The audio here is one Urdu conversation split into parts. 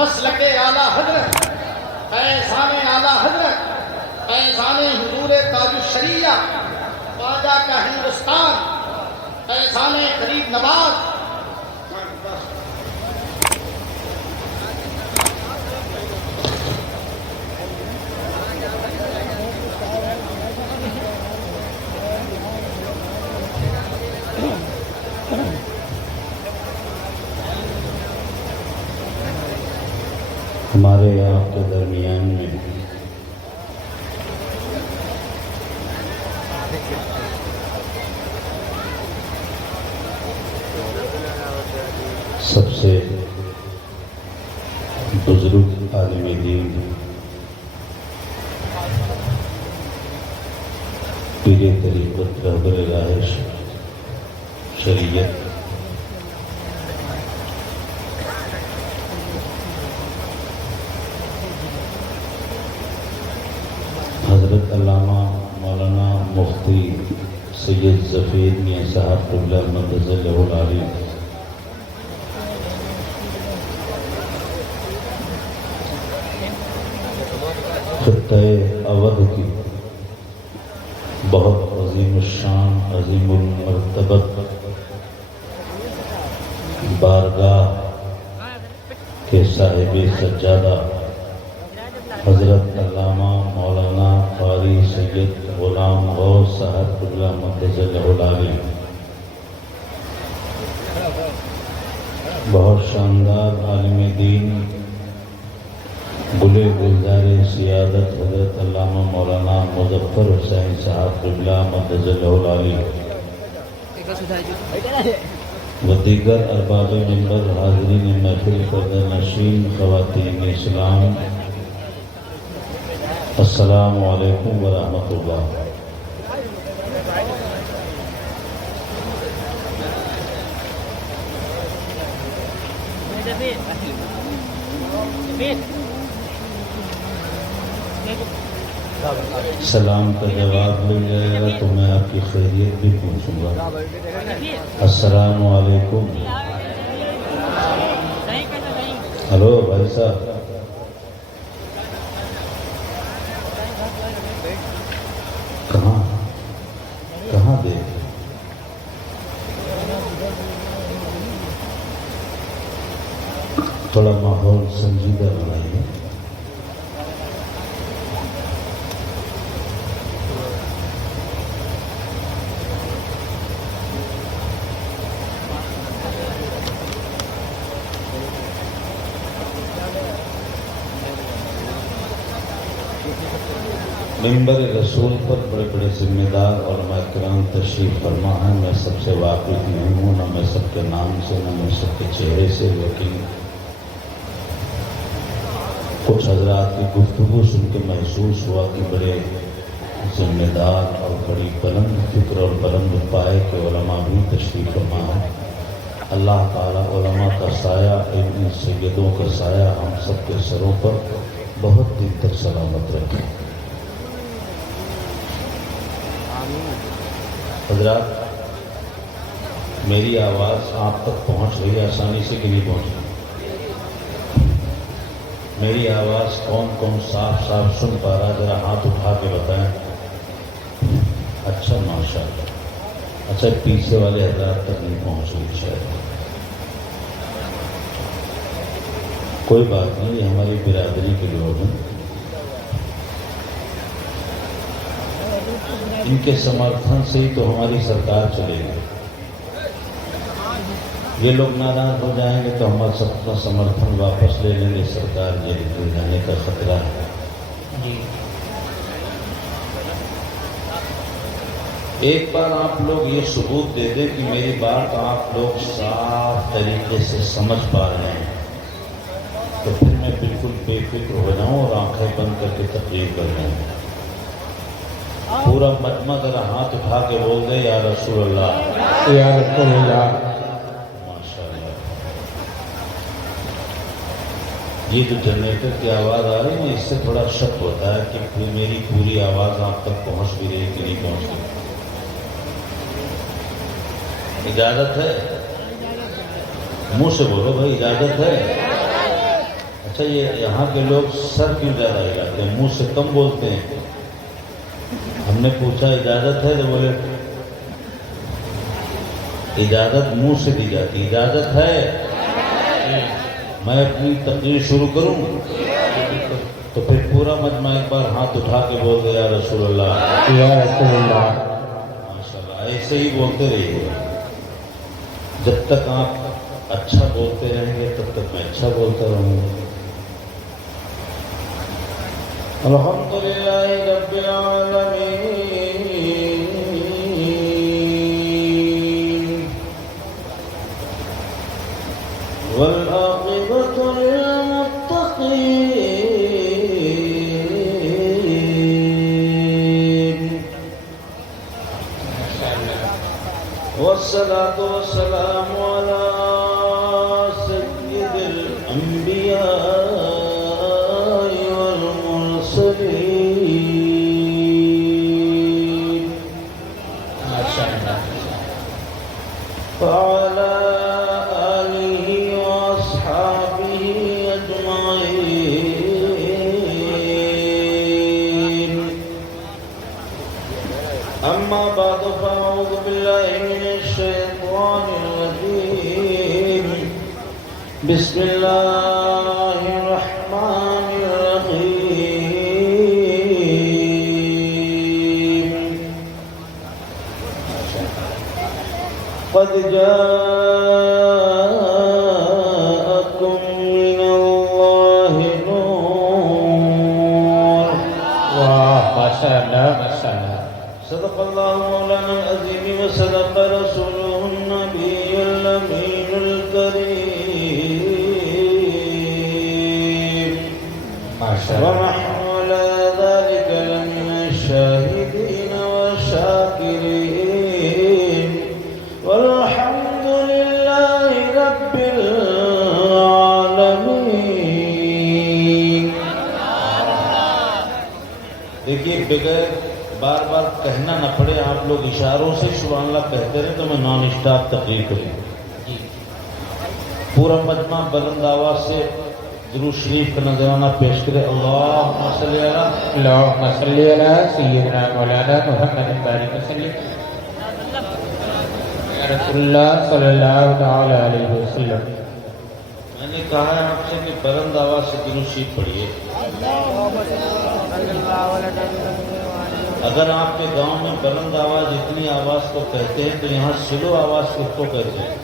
مسلک اعلیٰ حضرت فیضان اعلیٰ حضرت فیضان حضور تاج الشریعہ خواجہ کا ہندوستان فیضان غریب نواز ہمارے آپ کے درمیان میں سب سے بزرگ عالم دین پیر طریقت رہبر راہ شریعت حضرت علامہ مولانا مفتی سید ظفیر میاں صاحب قبلہ مقدس العالی خطہ اودھ کی بہت عظیم الشان عظیم المرتبت بارگاہ کے صاحب سجادہ حضرت علامہ مولانا قاری سید غلام غوث صاحب قبلہ مقدس العالی بہت شاندار عالم دین گلے گلزار سیادت حضرت علامہ مولانا مظفر حسین صاحب قبلہ مقدس العالی و دیگر ارباب منبر حاضرین محفل پردہ نشین خواتین اسلام السلام علیکم ورحمۃ اللہ۔ سلام کا جواب مل جائے گا تو میں آپ کی خیریت بھی پوچھوں گا۔ السلام علیکم۔ ہلو بھائی صاحب، کہاں دے تھوڑا ماحول سنجیدہ بنائیے۔ منبر رسول پر بڑے بڑے ذمہ دار علماء کرام تشریف فرما ہیں۔ میں سب سے واقف نہیں ہوں، نہ میں سب کے نام سے، نہ میں سب کے چہرے سے، لیکن کچھ حضرات کی گفتگو سن کے محسوس ہوا کہ بڑے ذمہ دار اور بڑی بلند فکر اور بلند پائے کے علماء بھی تشریف فرما ہیں۔ اللہ تعالیٰ علماء کا سایہ، ان سیدوں کا سایہ ہم سب کے سروں پر بہت دن تک سلامت رکھے۔ حضرات، میری آواز آپ تک پہنچ رہی ہے آسانی سے کہ نہیں پہنچ رہی؟ میری آواز کون کون صاف صاف سن پا رہا ہے؟ ذرا ہاتھ اٹھا کے بتائیں۔ اچھا، ماشاء اللہ۔ اچھا، پیچھے والے حضرات تک نہیں پہنچ رہی شاید۔ کوئی بات نہیں، یہ ہماری برادری کے لوگ ہیں، ان کے سمرتھن سے ہی تو ہماری سرکار چلے گی۔ یہ لوگ ناراض ہو جائیں گے تو ہمارا سب کا سمرتھن واپس لے لیں گے، سرکار جیل میں جانے کا خطرہ ہے۔ ایک بار آپ لوگ یہ ثبوت دے دیں کہ میری بات آپ لوگ صاف طریقے سے سمجھ پا رہے ہیں، تو پھر میں بالکل بے فکر ہو جاؤں اور آنکھیں بند کر کے تقریر کر رہا ہوں۔ پورا مجمع ذرا ہاتھ اٹھا کے بول دے یا رسول اللہ، یا رسول اللہ۔ ماشاء اللہ۔ یہ جو جنریٹر کی آواز آ رہی ہے، اس سے تھوڑا شک ہوتا ہے کہ میری پوری آواز آپ تک پہنچ بھی رہی کہ نہیں پہنچ رہی۔ اجازت ہے؟ منہ سے بولو بھائی، اجازت ہے؟ اچھا یہ یہاں کے لوگ سر کیوں زیادہ ہلاتے ہیں، منہ سے کم بولتے ہیں؟ ہم نے پوچھا اجازت ہے تو بولے اجازت منہ سے دی جاتی، اجازت ہے؟ میں اپنی تقریر شروع کروں تو پھر پورا مجمع ایک بار ہاتھ اٹھا کے بول دے یا رسول اللہ، یا رسول اللہ۔ ماشاءاللہ ایسے ہی بولتے رہیے، جب تک آپ اچھا بولتے رہیں گے تب تک میں اچھا بولتا رہوں گا۔ الحمدللہ رب العالمین والعاقبۃ للمتقین والصلاة والسلام على سید الانبیاء والمرسلین وعلى آلہ واصحابہ اجمعین، اما بعد فاعوذ باللہ من الشیطان الرجیم، بسم اللہ الرحمن الرحیم، قد جاءکم من اللہ نور۔ واہ ماشاء اللہ ماشاء اللہ۔ صدق اللہ مولانا العظیم وصدق رسولہ النبی الامین الکریم، ماشاء اللہ۔ ونحن على ذلك لمن الشاهدين والشاكرين، والحمد لله رب العالمين۔ دیکھیے بغیر بار بار کہنا نہ پڑے، آپ لوگ اشاروں سے سبحان اللہ کہتے رہے تو میں نان اسٹاپ تقریر کروں۔ پورا مجمع بلند آواز سے درود شریف کا نذرانہ پیش کرے۔ اللہم صلی علی اللہم صلی علی سیدنا مولانا محمد بارک وسلم یا رسول اللہ صلی اللہ تعالی علیہ وسلم۔ میں نے کہا ہے آپ سے کہ بلند آواز سے درود شریف پڑھیے۔ اگر آپ کے گاؤں میں بلند آواز اتنی آواز کو کہتے ہیں تو یہاں سلو آواز کس کو کہتے ہیں؟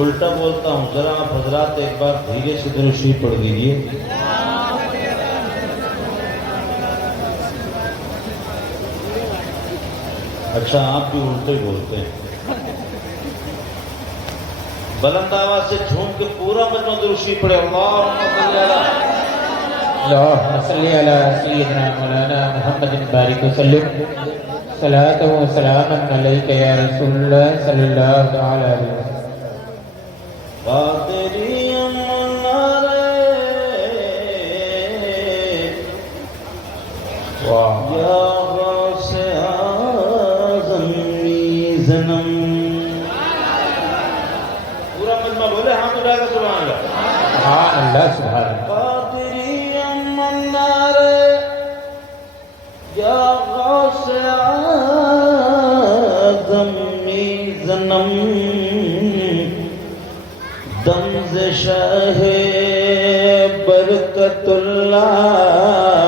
الٹا بولتا ہوں، ذرا آپ حضرات ایک بار دھیرے سے درود شریف پڑھ دیجیے۔ اچھا آپ بھی الٹے بولتے ہیں۔ بلند آواز سے جھوم کے پورا مجمع درود شریف پڑھے۔ اللہم صلی علی اللہم صلی علی سیدنا مولانا محمد بارک وسلم، صلاۃ و سلام علیک یا رسول اللہ صلی اللہ تعالی علیہ وسلم۔ قادری منارے واہ یا غوث اعظم زنم۔ پورا مجمع بولے ہاتھ اٹھا کر سبحان اللہ۔ سبحان اللہ سبحان اللہ۔ قادری منارے یا غوث اعظم زنم، دمز شاہ برکت اللہ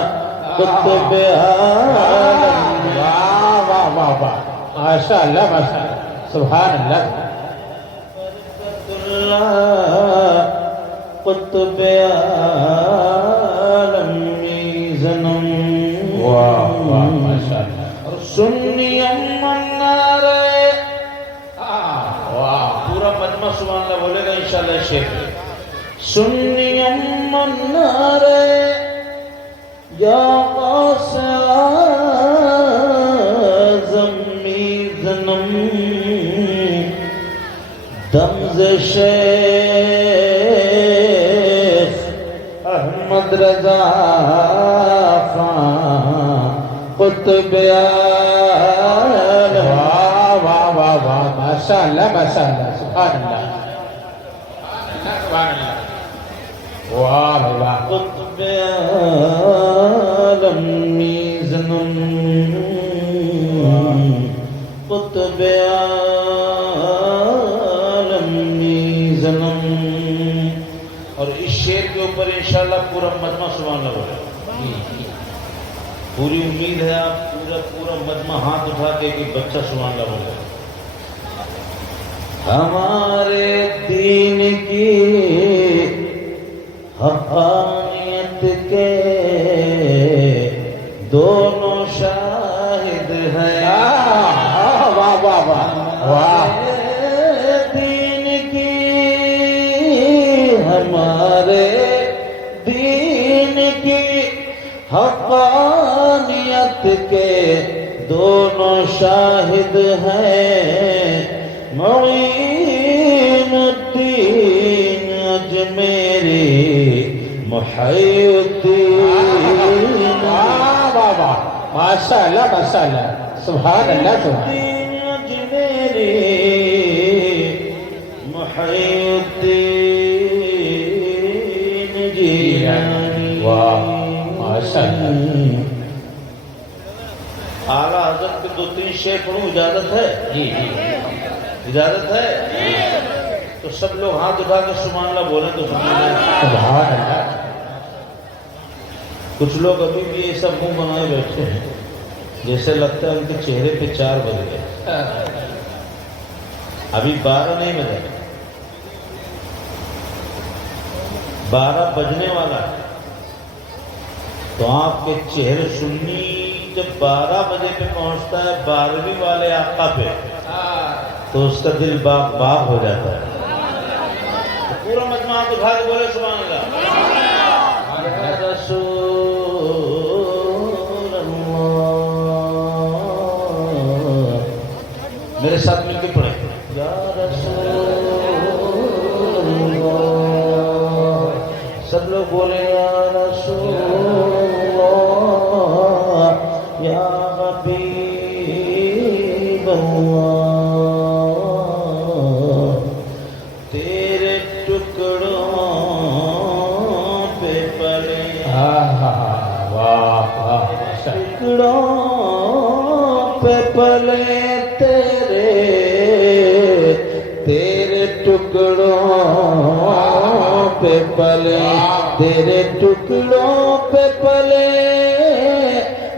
قطب عالم۔ واہ واہ واہ واہ ماشاء اللہ ماشاء اللہ سبحان اللہ۔ برکت اللہ قطب عالم زنم۔ واہ واہ ماشاء اللہ۔ اور سنی منارے، واہ پورا مجمع سبحان اللہ بولے گا انشاءاللہ شیخ۔ سنی منارے یا غوث اعظم زنم، دمز شیخ احمد رضا خان قطب عالم۔ واہ واہ واہ واہ ماشاء اللہ ماشاء اللہ سبحان اللہ سبحان اللہ۔ واہ قطب عالم زنم قطب عالم زنم. اور اس شعر کے اوپر انشاءاللہ پورا مجمع سبحان اللہ بولے. پوری امید ہے آپ پورا مجمع ہاتھ اٹھا کے کہ بچہ سبحان اللہ بولے. ہمارے دین کی حقانیت کے دونوں شاہد ہیں. واہ واہ واہ واہ. دین کی ہمارے دین کی حقانیت کے دونوں شاہد ہیں. معین الدین اجمیری محی الدین. واہ واہ واہ ماشاء اللہ سبحان اللہ سبحان الدین اجمیری محی الدین جیلانی. واہ ماشاء اللہ. اعلیٰ حضرت کے 2-3 شعر پڑھوں اجازت ہے؟ جی جی اجازت ہے؟ تو سب لوگ ہاتھ اٹھا کے سبحان اللہ بولیں تو سبحان اللہ. سبحان اللہ. کچھ لوگ ابھی بھی ایسا منہ بنائے بیٹھے ہیں جیسے لگتا ہے ان کے چہرے پہ 4 بج گئے. ابھی 12 نہیں بجے، 12 بجنے والا ہے. تو آپ کے چہرے سنی جب 12 بجے پہ پہنچتا ہے 12ویں والے آقا پہ تو اس کا دل باغ باغ ہو جاتا ہے. تو پورا مجمع آپ اٹھا کے بولے سبحان اللہ. رسول اللہ. میرے ساتھ مل کے پڑھیں. یا رسول اللہ. سب لوگ بولے یا رسول اللہ یا حبیب اللہ. تیرے ٹکڑوں پہ پلے ٹکڑوں پہ پلے تیرے ٹکڑوں پہ پلے تیرے ٹکڑوں پہ پلے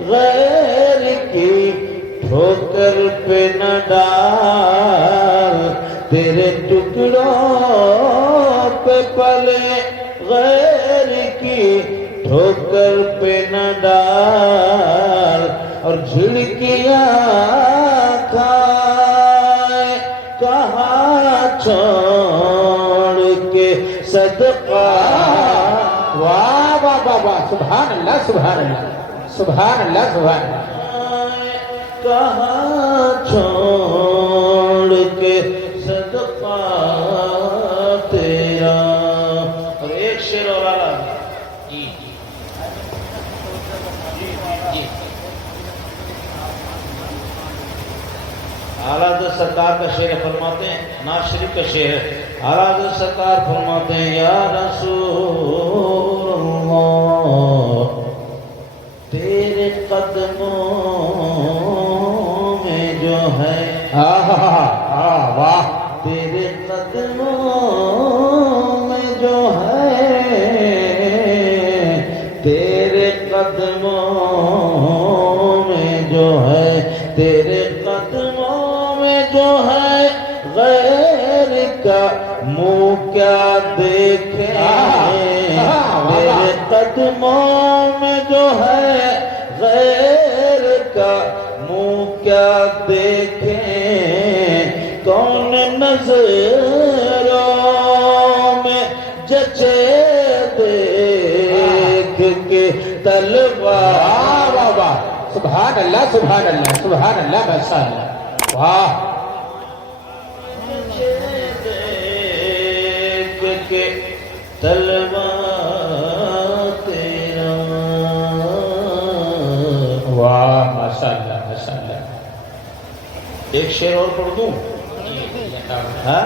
غیر کی ٹھوکر پہ نہ ڈال. تیرے ٹکڑوں پہ پلے غیر کی ٹھوکر پہ نہ ڈال. اور جھڑکیاں کھائے کہاں چھوڑ کے صدقہ. واہ واہ واہ واہ سبحان اللہ سبحان اللہ سبحان اللہ سبحان اللہ. کہاں چھوڑ کے صدقہ تیرا. اور ایک شعر اور آ رہا. جی اعلیٰ حضرت سرکار کا شعر فرماتے ہیں. ناز شریف کا شعر ہے. اعلیٰ حضرت سرکار فرماتے ہیں یا رسول اللہ تیرے قدموں میں جو ہے واہ تیرے قدموں میں جو ہے تیرے قدموں میں جو ہے تیرے قدموں میں جو ہے غیر کا منہ کیا دیکھیں. تیرے قدموں میں جو ہے غیر کا منہ کیا دیکھیں. کون نظروں میں جچے دیکھ کے تلوار. واہ واہ سبحان اللہ سبحان اللہ سبحان اللہ ماشاء اللہ. واہ دیکھ کے تلوار تیرا. واہ ماشاء اللہ ماشاء اللہ. ایک شعر اور پڑھ دوں؟ ہاں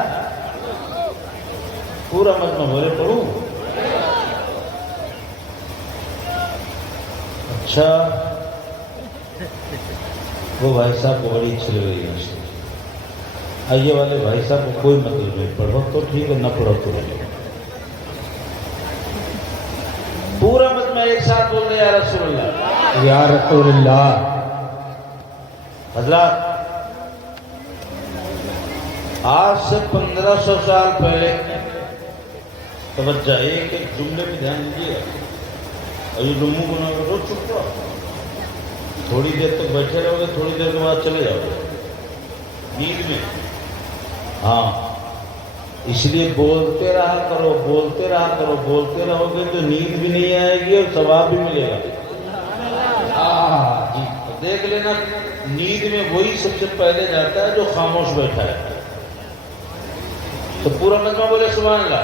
پورا مجمع بولے پڑھوں. اچھا وہ بھائی صاحب کو بڑی اچھی لگ رہی ہے اس آئیے والے بھائی صاحب کو کوئی مطلب نہیں، پڑھو تو ٹھیک ہے، نہ پڑھو تو نہیں۔ پورا مجمع ایک ساتھ بول رہے یا رسول اللہ، یا رسول اللہ۔ حضرات آج سے 1500 سال پہلے، توجہ ایک ایک جملے میں دھیان دیجیے، اور یہ جموں کو نہ کرو چپ رہو، تھوڑی دیر تک بیٹھے رہو گے، تھوڑی دیر کے بعد چلے جاؤ گے نیند میں۔ ہاں اس لیے بولتے رہا کرو، بولتے رہا کرو، بولتے رہو گے تو نیند بھی نہیں آئے گی اور ثواب بھی ملے گا۔ جی دیکھ لینا، نیند میں وہی سب سے پہلے جاتا ہے جو خاموش بیٹھا ہے۔ تو پورا مجمع بولے سبحان اللہ۔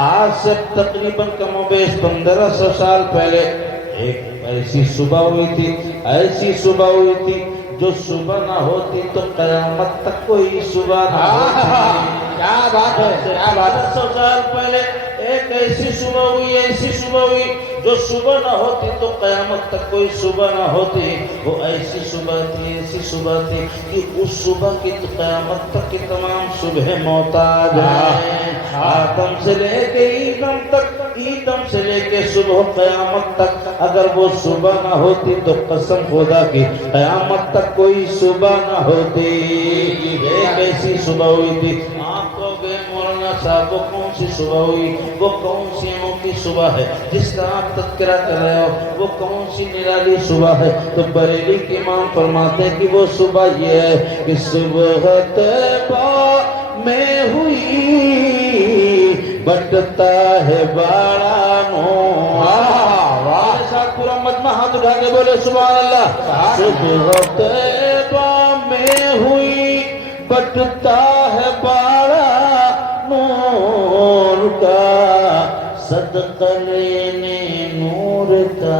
آج سے تقریباً کم و بیش 1500 سال پہلے ایک ایسی صبح ہوئی تھی، ایسی صبح ہوئی تھی جو صبح نہ ہوتی تو قیامت تک کوئی صبح نہ ہوتی۔ کیا بات ہے، کیا بات ہے۔ 1500 سال پہلے ایک ایسی صبح ہوئی، ایسی صبح ہوئی جو صبح نہ ہوتی تو قیامت تک کوئی صبح نہ ہوتی۔ وہ ایسی صبح تھی، ایسی صبح تھی کہ اس صبح کی قیامت تک کی تمام صبح محتاج ہیں۔ آدم سے لے کے ایدم تک، ایدم سے لے کے صبح قیامت تک، اگر وہ صبح نہ ہوتی تو قسم خدا کی قیامت تک کوئی صبح نہ ہوتی۔ ایک ایسی صبح ہوئی تھی۔ آپ کو گئے مولانا صاحب، وہ کون سی صبح ہوئی، وہ کون سی انوکھی صبح ہے جس کا آپ تذکرہ کر رہے ہو، وہ کون سی نرالی صبح ہے؟ تو بریلی کے امام فرماتے ہیں کہ وہ صبح یہ ہے کہ صبح طیبہ میں ہوئی بٹتا ہے باڑا نور۔ ہمارے ساتھ پورا مجمع ہاتھ اٹھا کے بولے سبحان اللہ۔ صبح طیبہ میں ہوئی بٹتا ہے باڑا نور کا، صدقہ لینے نور کا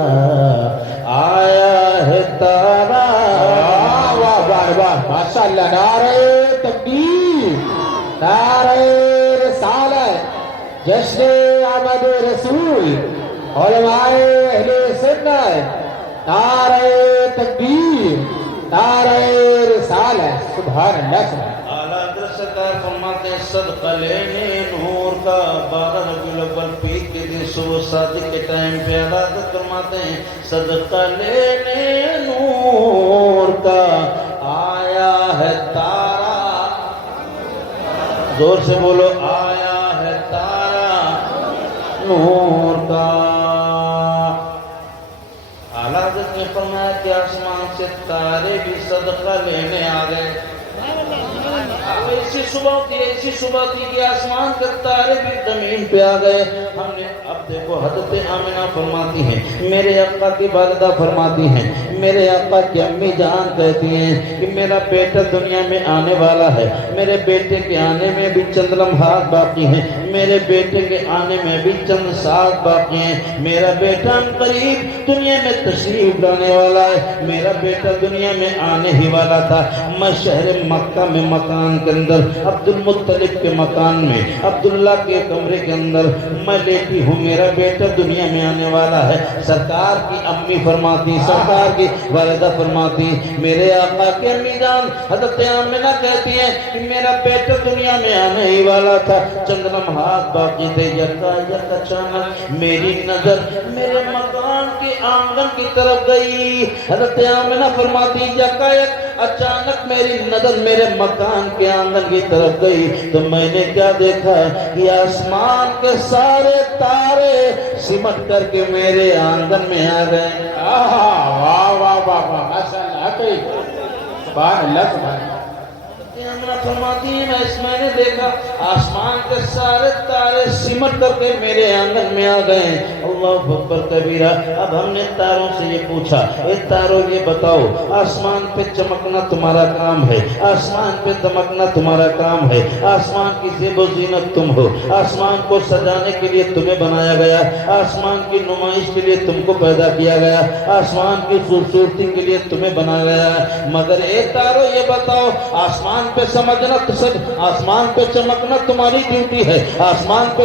آیا ہے تارا۔ واہ واہ واہ، ماشاء اللہ۔ نعرہ تکبیر، نعرہ رسالت، جشن آمد رسول، علماء اہل سنت، نعرہ تکبیر، نعرہ رسالت، سبحان اللہ سبحان اللہ۔ اعلیٰ حضرت سرکار فرماتے ہیں صدقہ لینے نور کا، 12 ربیع الاول پیر کے دن صبح صادق کے ٹائم پہ اعلیٰ حضرت فرماتے ہیں صدقہ لینے نور کا آیا ہے تارا۔ زور سے بولو، آیا ہے تارا نور کا۔ اعلیٰ حضرت نے فرمایا کہ آسمان سے تارے بھی صدقہ لینے آ گئے۔ ایسی صبح تھی، ایسی صبح تھی کہ آسمان کے تارے بھی زمین پہ آ گئے۔ ہم نے اب دیکھو حضرت آمنہ فرماتی ہیں، میرے آقا کی والدہ فرماتی ہیں، میرے آقا کی امی جان کہتی ہیں کہ میرا بیٹا دنیا میں آنے والا ہے، میرے بیٹے کے آنے میں بھی چند لمحات باقی ہیں، میرے بیٹے کے آنے میں بھی چند ساتھ باقی ہیں، میرا بیٹا قریب دنیا میں تشریف لانے والا ہے، میرا بیٹا دنیا میں آنے ہی والا تھا۔ میں شہر مکہ میں مکان کے اندر، عبد المطلب کے مکان میں، عبداللہ کے کمرے کے اندر میں لیٹی ہوں، میرا بیٹا دنیا میں آنے والا ہے۔ سرکار کی امی فرماتی، سرکار کی والدہ فرماتی، میرے آقا کے امی جان حضرت آمنہ کہتی ہیں کہ میرا بیٹا دنیا میں آنے ہی والا تھا، چند لمحات باقی تھے، یکا یک اچانک میری نظر میرے مکان کے آنگن کی طرف گئی۔ حضرت آمنہ فرماتی یکا یک اچانک میری نظر میرے مکان کے آنگن کی طرف گئی تو میں نے کیا دیکھا کہ آسمان کے سارے تارے سمٹ کر کے میرے آنگن میں آ گئے۔ واہ واہ واہ واہ، ماشاء اللہ، سبحان اللہ سبحان اللہ۔ فرماتی ہیں میں نے دیکھا آسمان کے سارے تارے سمٹ کر کے میرے آنگن میں آ گئے۔ اللہ اکبر کبیرہ۔ اب ہم نے تاروں سے یہ پوچھا، اے تاروں یہ بتاؤ، آسمان پہ چمکنا تمہارا کام ہے، آسمان پہ دمکنا تمہارا کام ہے، آسمان کی زیب و زینت تم ہو، آسمان کو سجانے کے لیے تمہیں بنایا گیا، آسمان کی نمائش کے لیے تم کو پیدا کیا گیا، آسمان کی خوبصورتی کے لیے تمہیں بنایا گیا، مگر اے تاروں یہ بتاؤ، آسمان پہ سمجھنا، آسمان پہ چمکنا تمہاری ڈیوٹی ہے، آسمان پہ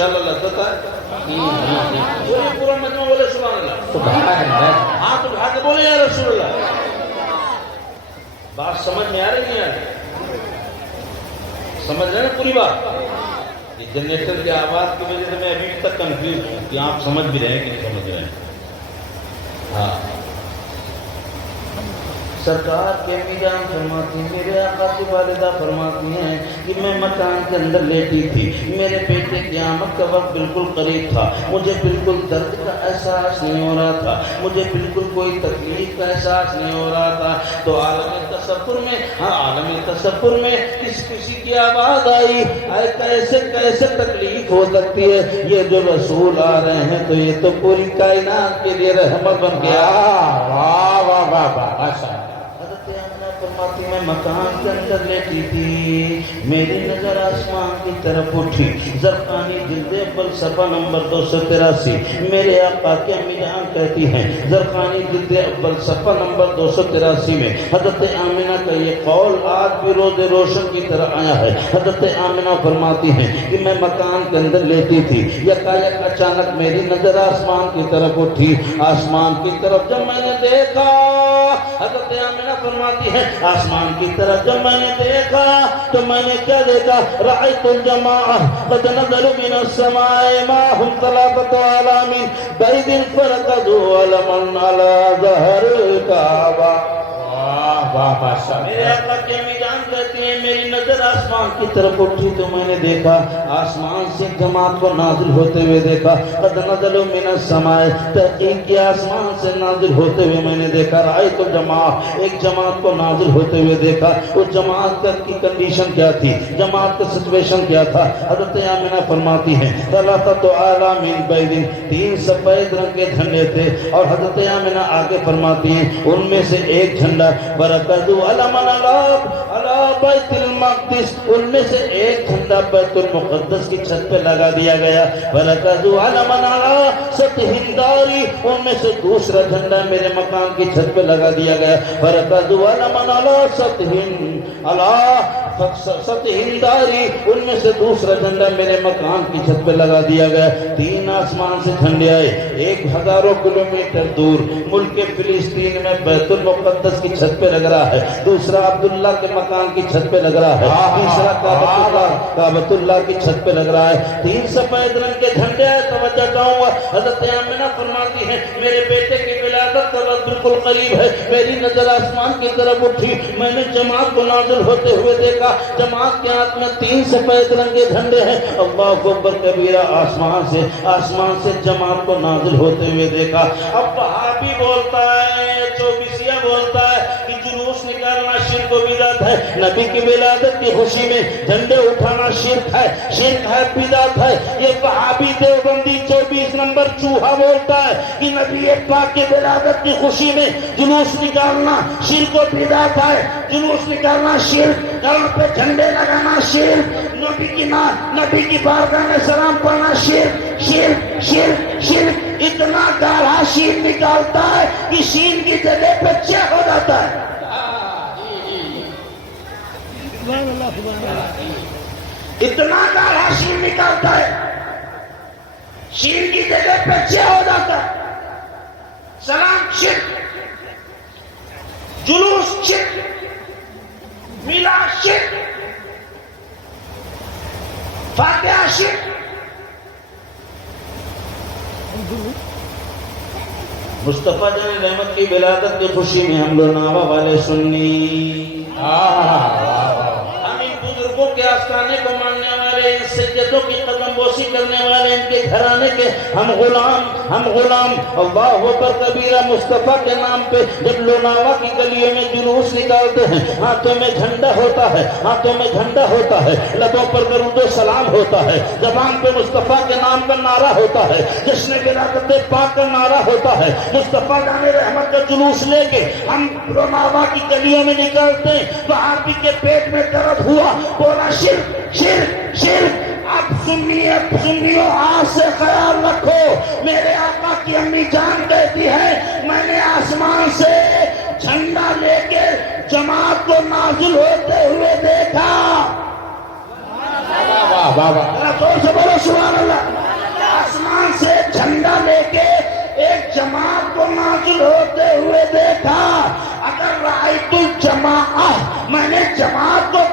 انشاءاللہ لذت ہے. بولے پورا مجمع بولے سبحان اللہ. سبحان اللہ. ہاتھ اٹھا کے بولے یا رسول اللہ. بات سمجھ میں آ رہی نہیں آ رہی؟ سمجھ رہے ہیں پوری بات؟ یہ جنریٹر کی آواز کی وجہ سے میں ابھی تک کنفیوز ہوں کہ آپ سمجھ بھی رہے ہیں کہ نہیں سمجھ رہے ہیں. ہاں سرکار کے میجان فرماتی ہیں، میرے آقا کی والدہ فرماتی ہیں کہ میں مکان کے اندر لیٹی تھی، میرے بیٹے قیامت کا وقت بالکل قریب تھا، مجھے بالکل درد کا احساس نہیں ہو رہا تھا، مجھے بالکل کوئی تکلیف کا احساس نہیں ہو رہا تھا. تو عالم تصور میں کسی کی آواز آئی، کیسے کیسے تکلیف ہو سکتی ہے، یہ جو رسول آ رہے ہیں تو یہ تو پوری کائنات کے لیے رحمت بن گیا. واہ واہ واہ واہ. فرماتی میں مکان کے اندر لیٹی تھی، میری نظر آسمان کی طرف اٹھی. زرقانی جلد اول صفحہ نمبر 283. میرے آقا کی امی جان کہتی ہیں، زرقانی جلد اول صفحہ نمبر 283 میں حضرت آمنہ کا یہ قول آج بھی روز روشن کی طرح آیا ہے. حضرت آمنہ فرماتی ہیں کہ میں مکان کے اندر لیٹی تھی، یکایک اچانک میری نظر آسمان کی طرف اٹھی. آسمان کی طرف جب میں نے دیکھا، حضرت آمنہ فرماتی ہے آسمان کی طرف جب میں نے دیکھا تو میں نے کیا دیکھا؟ رأیت الجماعہ قد نزلوا من السماء معهم 3 آلاف بيض فركضوا علما على ظهر الكعبہ. میرے آقا کی امی جان کہتی ہیں میری نظر آسمان کی طرف اٹھی تو میں نے دیکھا آسمان سے جماعت کو نازل ہوتے ہوئے دیکھا. قد نزلوا من السماء، تحقیق کی آسمان سے نازل ہوتے ہوئے میں نے دیکھا. رأیت الجماعہ، ایک جماعت کو نازل ہوتے ہوئے دیکھا. اس جماعت کی کنڈیشن کیا تھی، جماعت کا سچویشن کیا تھا؟ حضرت آمنہ فرماتی ہیں 3 آلاف بيض، 3 سفید رنگ کے جھنڈے تھے. اور حضرت آمنہ آگے فرماتی ہیں ان میں سے ایک جھنڈا برکضوا علما علی بیت المقدس، ان میں سے ایک جھنڈا بیت المقدس کی چھت پہ لگا دیا گیا. برکضوا علما علی سطح الدار، ان میں سے دوسرا جھنڈا میرے مکان کی چھت پہ لگا دیا گیا. برکضوا علما علی سطح الدار، ان میں سے دوسرا جھنڈا میرے مکان کی چھت پہ لگا دیا گیا. 3 آسمان سے جھنڈے آئے. ایک ہزاروں کلومیٹر دور ملک فلسطین میں بیت المقدس کی چھت پہ لگ رہا ہے، دوسرا عبداللہ کے مکان کی چھت پہ لگ رہا ہے، تیسرا کعبۃ اللہ کی چھت پہ لگ رہا ہے. 3 سفید رنگ کے جھنڈے ہیں. توجہ چاہوں گا، حضرت آمنہ فرماتی ہیں میرے بیٹے کی ولادت کا وقت بالکل قریب ہے. میری نظر آسمان کی طرف اٹھی، میں نے جماعت کو نازل ہوتے ہوئے دیکھا. جماعت کے ہاتھ میں 3 سفید رنگ کے جھنڈے ہیں. اللہ اکبر کبیرہ، آسمان سے جماعت کو نازل ہوتے ہوئے دیکھا. اب وہابی بولتا ہے، چوبیسیہ بولتا ہے کہ جلوس نکالنا شرک و بدعت ہے، نبی کی ولادت کی خوشی میں جھنڈے اٹھانا شرک ہے بدعت ہے. یہ وہابی دیوبندی 24 نمبر چوہا بولتا ہے کہ نبی پاک کی ولادت کی خوشی میں جلوس نکالنا شرک و بدعت ہے. جلوس نکالنا شرک، گھروں پہ جھنڈے لگانا شرک، نبی کی بارگاہ میں سلام پڑھنا شرک. اتنا گاڑھا شین نکالتا ہے کہ شین کی جگہ پہ چھ ہو جاتا ہے. اتنا گاڑھا شین نکالتا ہے، شین کی جگہ پہ چھ ہو جاتا ہے. سلام شرک، جلوس شرک، میلاد شرک، فاتحہ شرک. مصطفیٰ جان رحمت کی ولادت کی خوشی میں ہم لوگ ناوا والے سنی، ہم ان بزرگوں کے آستانے کو ماننے والے، ان سجدوں کی قدم بوسی کرنے والے، ان کے گھرانے کے ہم غلام. اللہ اکبر کبیرہ. مصطفیٰ کے نام پہ جب لوناوا کی گلیوں میں جلوس نکالتے ہیں، ہاتھوں میں جھنڈا ہوتا ہے، لبوں پر درود و سلام ہوتا ہے، زبان پہ مصطفیٰ کے نام کا نعرہ ہوتا ہے، جشن ولادت پاک کا نعرہ ہوتا ہے. مصطفیٰ جان رحمت کا جلوس لے کے ہم لوناوا کی گلیوں میں نکالتے ہیں تو آپ کے پیٹ میں درد ہوا، بولا شرک. اب سنیو آج سے خیال رکھو، میرے آقا کی امی جان کہتی ہے میں نے آسمان سے جھنڈا لے کے جماعت کو نازل ہوتے ہوئے دیکھا. واہ واہ واہ. بولو سبحان اللہ.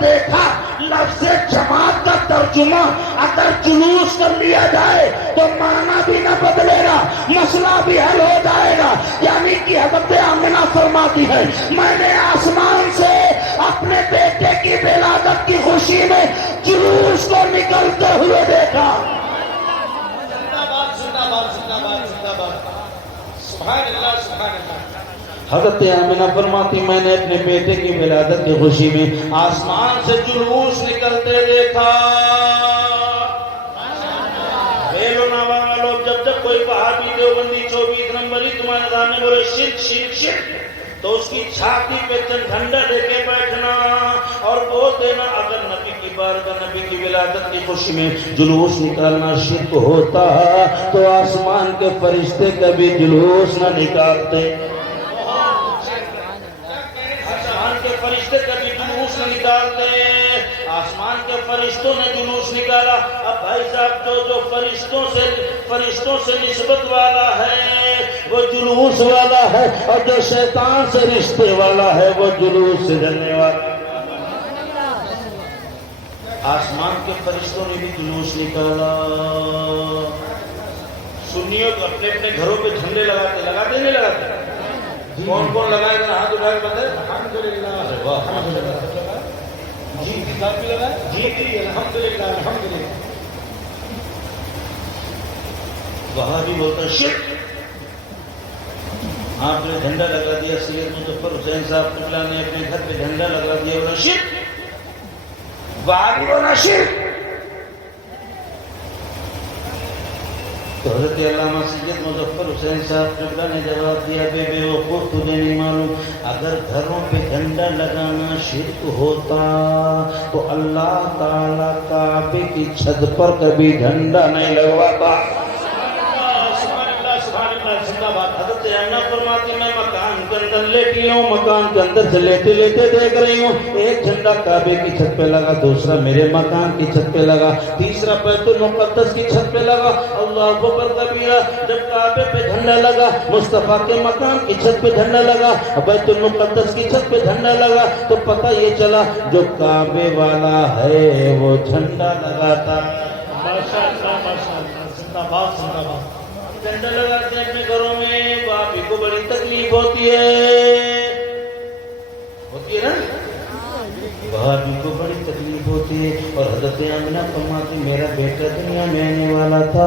دیکھا لفظ جماعت کا ترجمہ اگر جلوس کر لیا جائے تو معنی بھی نہ بدلے گا، مسئلہ بھی حل ہو جائے گا. یعنی کہ حضرت آمنہ فرماتی ہے میں نے آسمان سے اپنے بیٹے کی ولادت کی خوشی میں جلوس کو نکلتے ہوئے دیکھا. حضرت آمنہ فرماتی میں نے اپنے بیٹے کی ولادت کی خوشی میں آسمان سے جلوس نکلتے دیکھا. جب کوئی وہابی دیوبندی 24 نمبری تمہارے سامنے بولے شرک شرک شرک تو اس کی چھاتی پہ جھنڈا لے کے بیٹھنا اور بول دینا اگر نبی کی بارگاہ نبی کی ولادت کی خوشی میں جلوس نکالنا شرک ہوتا تو آسمان کے فرشتے کبھی جلوس نہ نکالتے. آسمان کے فرشتے کبھی جلوس نہ نکالتے. آسمان کے فرشتوں نے جلوس نکالا. اب بھائی صاحب جو فرشتوں سے نسبت والا ہے وہ جلوس والا ہے اور جو شیطان سے رشتے والا ہے وہ جلوس سے جلنے والا. آسمان کے فرشتوں نے بھی جلوس نکالا. سنیوں کو اپنے اپنے گھروں پہ جھنڈے لگاتے نہیں لگاتے؟ کون کون لگائے گا ہاتھ اٹھا کے بتائیں. جی جی الحمدللہ الحمدللہ. وہاں بھی بولتا شرک. آپ نے جھنڈا لگا دیا. سید مظفر حسین صاحب قبلہ نے اپنے گھر پہ جھنڈا لگا دیا بولا شرک. وہاں بھی بولا شرک. تو حضرت علامہ سید مظفر حسین صاحب قبلہ نے جواب دیا بے وقوف تجھے نہیں معلوم اگر گھروں پہ جھنڈا لگانا شرک ہوتا تو اللہ تعالیٰ کعبے کی چھت پر کبھی جھنڈا نہیں لگواتا. حضرت آمنہ فرماتی میں مکان کے اندر لیٹی ہوں. مکان کے اندر سے لیٹے لیٹے دیکھ رہی ہوں ایک جھنڈا کعبے کی چھت پہ لگا, دوسرا میرے مکان کی چھت پہ لگا, تیسرا بیت المقدس کی چھت پہ لگا. اللہ اکبر کبیرہ. جب کعبے پہ جھنڈا لگا, مصطفیٰ کے مکان کی چھت پہ جھنڈا لگا, بیت المقدس کی چھت پہ جھنڈا لگا تو پتہ یہ چلا جو کعبے والا ہے وہ جھنڈا لگاتا. ماشاءاللہ ماشاءاللہ. زندہ باد زندہ باد. جھنڈا لگاتے ہیں اپنے گھروں میں. باپی کو بڑی تکلیف ہوتی ہے نا, بھابھی کو بڑی تکلیف ہوتی ہے. اور حضرت آمنہ فرماتی میرا بیٹا دنیا میں آنے والا تھا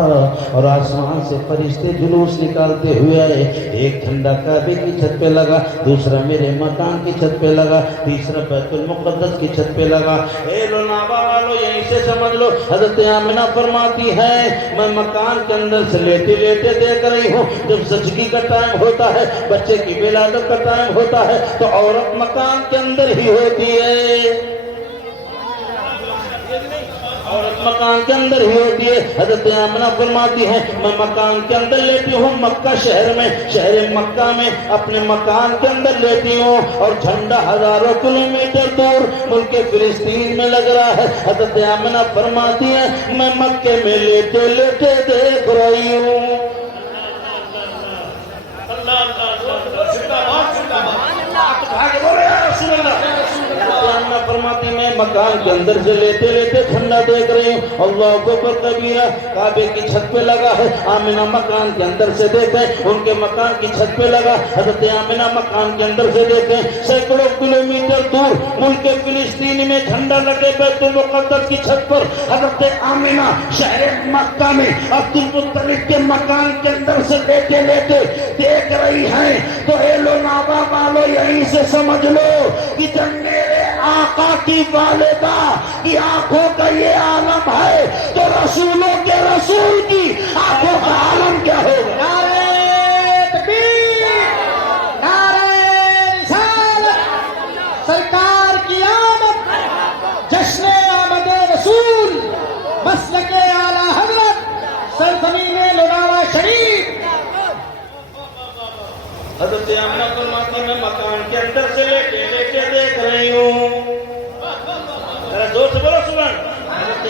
اور آسمان سے فرشتے جلوس نکالتے ہوئے آئے. ایک جھنڈا کعبے کی چھت پہ لگا, دوسرا میرے مکان کی چھت پہ لگا, تیسرا بیت المقدس کی چھت پہ لگا. اے لو نابا والو یہیں سے سمجھ لو. حضرت آمنہ فرماتی ہے میں مکان کے اندر سے لیٹے لیٹے دیکھ رہی ہوں. جب زچگی کا ٹائم ہوتا ہے, بچے کی ولادت کا ٹائم ہوتا ہے تو عورت مکان کے اندر ہی ہوتی ہے. عورت مکان کے اندر ہی ہوتی ہے. حضرت آمنہ فرماتی ہے میں مکان کے اندر لیٹی ہوں مکہ شہر میں, شہر مکہ میں اپنے مکان کے اندر لیٹی ہوں اور جھنڈا ہزاروں کلومیٹر دور ملک فلسطین میں لگ رہا ہے. حضرت آمنہ فرماتی ہے میں مکے میں لیٹے لیٹے دیکھ رہی ہوں. فرماتی میں مکان کے اندر سے لیتے لیتے جھنڈا دیکھ رہی ہوں. اللہ اکبر کبیرہ. کعبے کی چھت پہ لگا ہے. آمنہ مکان کے اندر سے دیکھیں ان کے مکان کی چھت پہ لگا. حضرت آمنہ مکان کے اندر سے دیکھیں سینکڑوں کلومیٹر دور ملک فلسطین میں جھنڈا لگے بیت المقدس کی چھت پر. حضرت آمنہ شہر مکہ میں عبد المطلب کے مکان کے اندر سے لیتے لیتے دیکھ رہی ہیں. تو اے لو نابا والو یہیں سے سمجھ لو کہ جب میرے آقا کی والدہ کی آنکھوں کا یہ عالم ہے تو رسولوں کے رسول کی آنکھوں کا عالم کیا ہوگا. نعرہ تکبیر, نعرہ رسالت, سرکار کی آمد, جشن آمد رسول, مسلک اعلی حضرت, سرزمین لدھیانہ شریف. حضرت آمنہ فرماتی میں مکان کے اندر سے لیٹے لیٹے دیکھ رہی ہوں. ذرا زور سے بولو سبحان. حضرت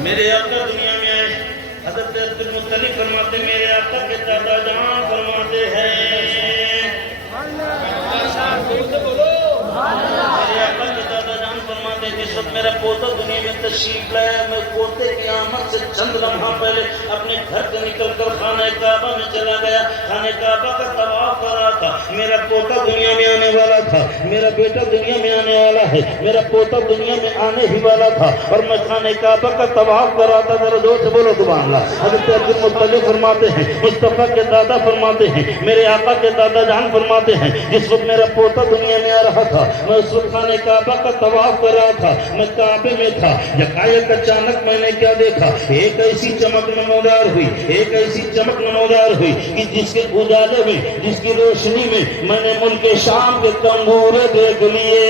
میرے آقا دنیا میں آئے حضرت عبد المطلب فرماتے میرے آقا کے دادا جان فرماتے ہیں میرے آقا کے دادا جان فرماتے ہیں جس وقت میرا پوتا دنیا میں تشریف لایا میں پوتے کی آمد سے چند لمحہ پہلے اپنے گھر سے نکل کر خانہ کعبہ میں چلا گیا خانہ کعبہ کا طواف کر رہا تھا میرا پوتا دنیا میں آنے والا تھا میرا بیٹا دنیا میں آنے والا ہے میرا پوتا دنیا میں آنے ہی والا تھا اور میں خانہ کعبہ کا طواف کر رہا تھا ذرا زور سے بولو سبحان اللہ حضرت عبد المطلب فرماتے ہیں مصطفیٰ کے دادا فرماتے ہیں میرے آقا کے دادا جان فرماتے ہیں جس وقت میرا پوتا دنیا میں آ رہا تھا میں اس وقت خانہ کعبہ کا طواف کر رہا تھا میں کعبے میں تھا یکایک اچانک میں نے کیا دیکھا ایک ایسی چمک نمودار ہوئی ایک ایسی چمک نمودار ہوئی کہ جس کے اجالے میں جس کی روشنی میں نے ملک شام کے تنبورے دیکھ لیے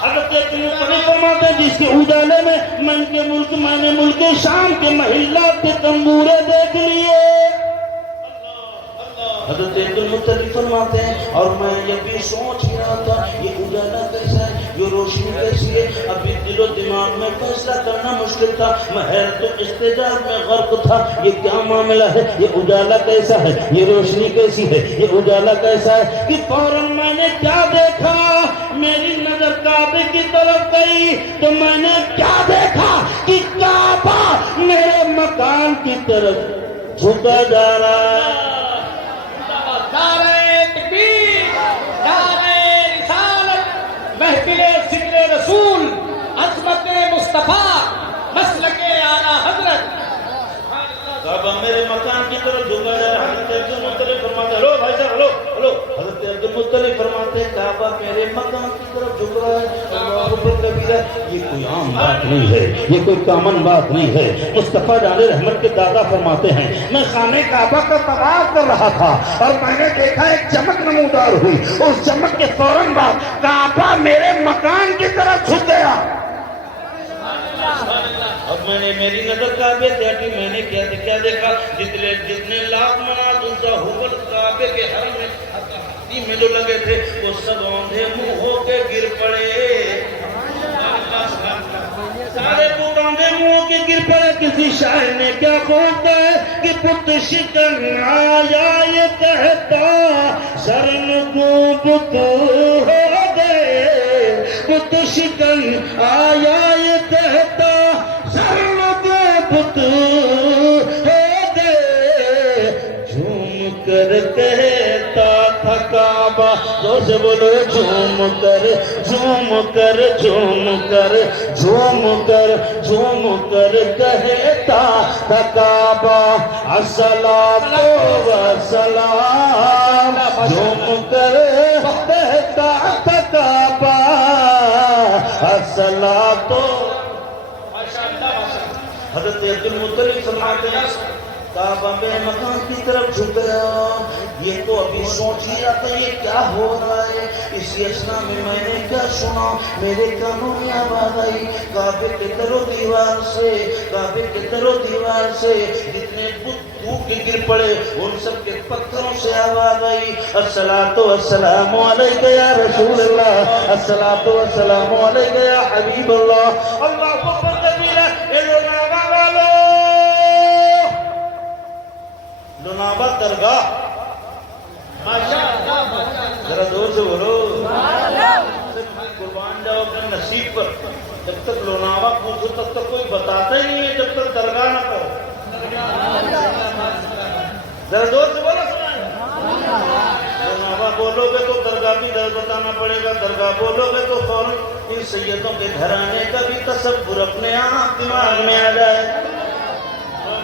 حضرت عبدالمطلب فرماتے ہیں جس کے اجالے میں نے ملک شام کے محلات کے تنبورے دیکھ لیے حضرت عبدالمطلب فرماتے ہیں اور میں یہ بھی سوچ رہا تھا یہ اجالا کیسا ہے یہ روشنی کیسی ہے ابھی دل و دماغ میں فیصلہ کرنا مشکل تھا میں حیرت و استعجاب میں غرق تھا یہ کیا معاملہ ہے یہ اجالا کیسا ہے یہ روشنی کیسی ہے یہ اجالا کیسا ہے کہ فوراً میں نے کیا دیکھا میری نظر کعبے کی طرف گئی تو میں نے کیا دیکھا کہ کعبہ میرے مکان کی طرف جھکا جا رہا ہے نعرہ تکبیر نعرہ رسالت محفل ذکر رسول عظمت مصطفیٰ مسلک اعلیٰ حضرت کعبہ میرے مکان کی طرف جھکا جا رہا حضرت عبدالمطلب فرماتے ہیں ہلو بھائی صاحب ہلو حضرت عبدالمطلب فرماتے ہیں کعبہ میرے مکان کی طرف جھک رہا ہے اللہ اکبر کبیرہ یہ کوئی عام بات نہیں ہے یہ کوئی کامن بات نہیں ہے مصطفیٰ جان رحمت کے دادا فرماتے ہیں میں خانہ کعبہ کا طواف کر رہا تھا اور میں نے دیکھا ایک چمک نمودار ہوئی اس چمک کے فوراً بعد کعبہ میرے مکان کی طرف جھک گیا اب میں نے میری نظر کعبے سے ہٹی میں نے کیا دیکھا جتنے لاکھ منات انسا حبل کعبے کے حرم میں جو لگے تھے وہ سب اوندھے منہ ہو کے گر پڑے سارے پوت اوندھے منہ ہو کے گر پڑے کسی شاعر نے کیا کہتا ہے کہ پت شکن آیا یہ کہتا سرن کو پت ہو گئے پت شکن آیا یہ کہتا سرن کو پت ہو گئے جھوم کر کہتا تھا کعبہ زور سے بولو جھوم کر جھوم کر جھوم کر جھوم کر جھوم کر کہتا تھا کعبہ الصلاۃ والسلام جھوم کر کہتا تھا کعبہ الصلاۃ حضرت عبدالمطلب فرماتے ہیں کعبہ میرے مکان کی طرف جھک گیا یہ تو ابھی سوچ ہی رہا تھا یہ کیا ہو رہا ہے اسی اثنا میں نے کیا سنا میرے کانوں میں آواز آئی کعبے کے در و دیوار سے کعبے کے در و دیوار سے جتنے بت ٹوٹ کے گر پڑے ان سب کے پتھروں سے آواز آئی الصلاۃ والسلام علیک یا رسول اللہ الصلاۃ والسلام علیک یا حبیب اللہ اللہ اکبر کبیرہ لوناوا درگاہ ذرا دور سے بولو قربان جاؤ اپنے نصیب پر جب تک لوناوا پوچھو تب تک کوئی بتاتا ہی نہیں ہے جب تک درگاہ نہ کہو ذرا دور سے بولو لوناوا بولو گے تو درگاہ بھی در بتانا پڑے گا درگاہ بولو گے تو فوراً ان سیدوں کے گھرانے کا بھی تصور اپنے آپ دماغ میں آ جائے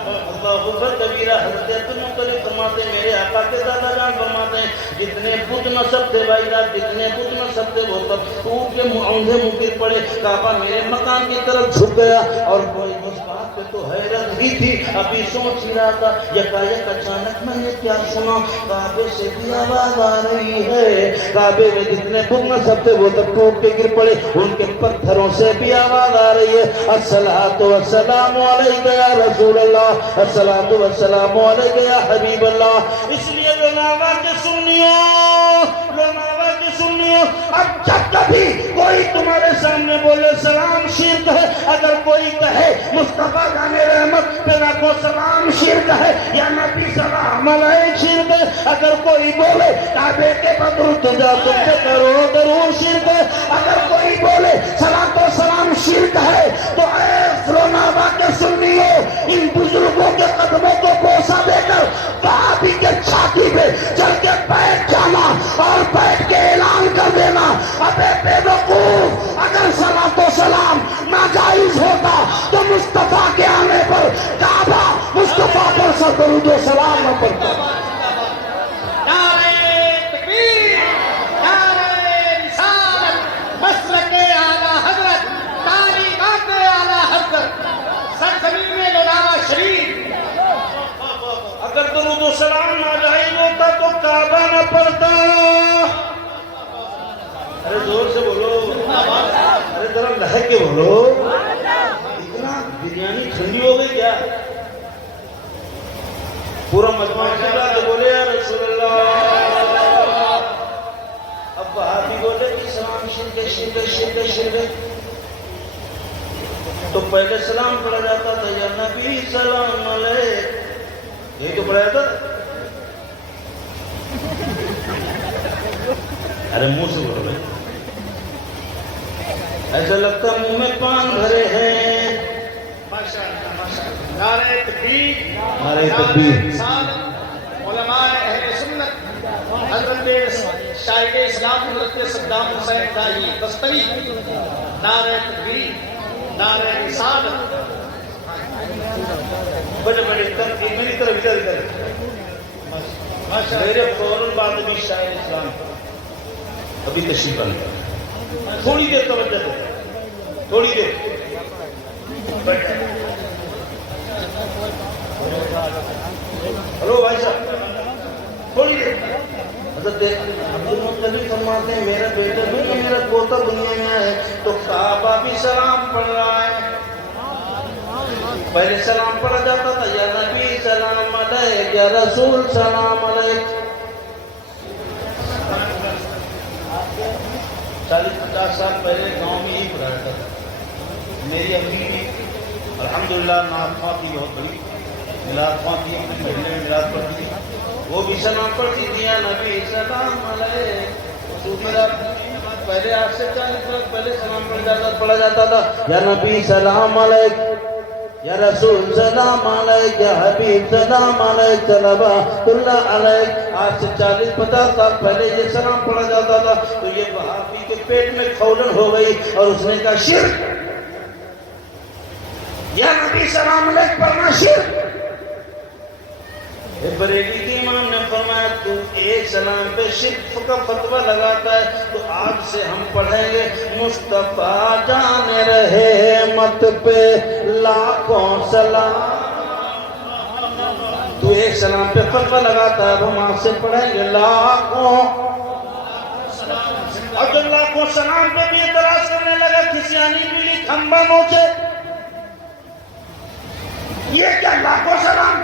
اللہ اکبر کبیرہ حضرت عبدالمطلب فرماتے ہیں میرے آقا کے دادا جان فرماتے ہیں جتنے بت نصب تھے بھائی جان جتنے بت نصب تھے وہ سب ٹوٹ کے اوندھے منہ گر پڑے کعبہ میرے مکان کی طرف جھک گیا اور کوئی اس بات پہ تو حیرت ہی تھی ابھی سوچ ہی رہا تھا یکایک اچانک میں نے کیا سنا کعبے سے بھی آواز آ رہی ہے کعبے میں جتنے بت نصب تھے وہ سب ٹوٹ کے گر پڑے ان کے پتھروں سے بھی آواز آ رہی ہے الصلاۃ والسلام علیک یا رسول اللہ الصلاۃ والسلام علیک یا حبیب اللہ اس لیے لوناوا کے سنیوں سنیو، اب جب کبھی کوئی تمہارے سامنے بولے سلام شرک ہے، اگر کوئی کہے مصطفیٰ جان رحمت پہ رکھو سلام شرک ہے، یا نبی سلام علیہ شرک ہے، اگر کوئی بولے کعبے کے بدر تجا تم پہ کرو درود شرک ہے، اگر کوئی بولے صلاۃ و سلام شرک ہے، تو اے فرونابا کے سنیو، ان بزرگوں کے قدموں کو بوسہ دے کر وہابی کے چھاتی پہ چل کے بیٹھ جانا اور بیٹھ کے اعلان کر دینا، ابے بے وقوف، اگر صلاۃ و سلام ناجائز ہوتا تو مصطفیٰ کے آنے پر کعبہ مصطفیٰ پر سے درود و سلام نہ پڑتا۔ نعرہ تکبیر، نعرہ رسالت، مسلک اعلیٰ حضرت، تعلیمات اعلیٰ حضرت، سرزمین لولانا شریف۔ اگر درود و سلام ناجائز ہوتا تو کعبہ نہ پڑتا۔ ارے زور سے بولو، ارے ذرا لہک کے بولو، اتنا بریانی ٹھنڈی ہو گئی کیا؟ پورا مجمع چلا کے بولے یا رسول اللہ۔ اب وہابی بولے کہ سلام شرک شرک شرک شرک، تو پہلے سلام پڑھا جاتا تھا یا نبی سلام علیہ، یہی تو پڑھا جاتا تھا۔ ارے منہ سے بولو بھائی، ایسا لگتا منہ میں پان بھرے ہیں۔ نعرہ تکبیر، نعرہ تکبیر، رسالت، علماء اہل سنت، حضرت شاہد اسلام حضرت صدام حسین دائی بستری، نعرہ تکبیر، نعرہ رسالت۔ بڑے بڑے تنقید میری طرف ادھر میرے فوراً بعد بھی شاہد اسلام ابھی تشریف آئے، تھوڑی دیر توجہ دو، تھوڑی دیر ہلو بھائی صاحب، تھوڑی دیر حضرت عبدالمطلب فرماتے ہیں میرا بیٹا بھی میرا پوتا دنیا میں ہے تو کعبہ بھی سلام پڑھ رہا ہے۔ پہلے سلام پڑھا جاتا تھا یا نبی سلام علیک یا رسول سلام علیک۔ 40-50 سال پہلے گاؤں میں ہی پڑھا جاتا تھا۔ میری امی بھی الحمدللہ نعت خواں کی بہت بڑی، میلاد خواں کی اپنی بہنیں میں میلاد پڑھتی تھی، وہ بھی سلام پڑھتی تھی یا نبی سلام علیک۔ تو میرا پہلے 8 سے 40 سال پہلے سلام پڑھا جاتا تھا یا نبی سلام علیک یا رسول سلام علیک یا حبیب سلام علیک صلوات اللہ علیک۔ آج سے 40-50 سال پہلے یہ سلام پڑھا جاتا تھا تو یہ وہابی کے پیٹ میں کھولن ہو گئی اور اس نے کہا شرک، یا نبی سلام علیک پڑھنا شرک۔ بریلی کے امام نے فرمایا تو ایک سلام پہ شرک کا فتویٰ لگاتا ہے تو آج سے ہم پڑھیں گے مصطفیٰ جان رہے مت پہ لاکھوں سلام۔ تو ایک سلام پہ فتویٰ لگاتا ہے ہم آج سے پڑھیں گے لاکھوں، اور جب لاکھوں سلام پہ بھی اعتراض کرنے لگا کھسیانی ملی کھمبا نوچے، یہ کیا لاکھوں سلام؟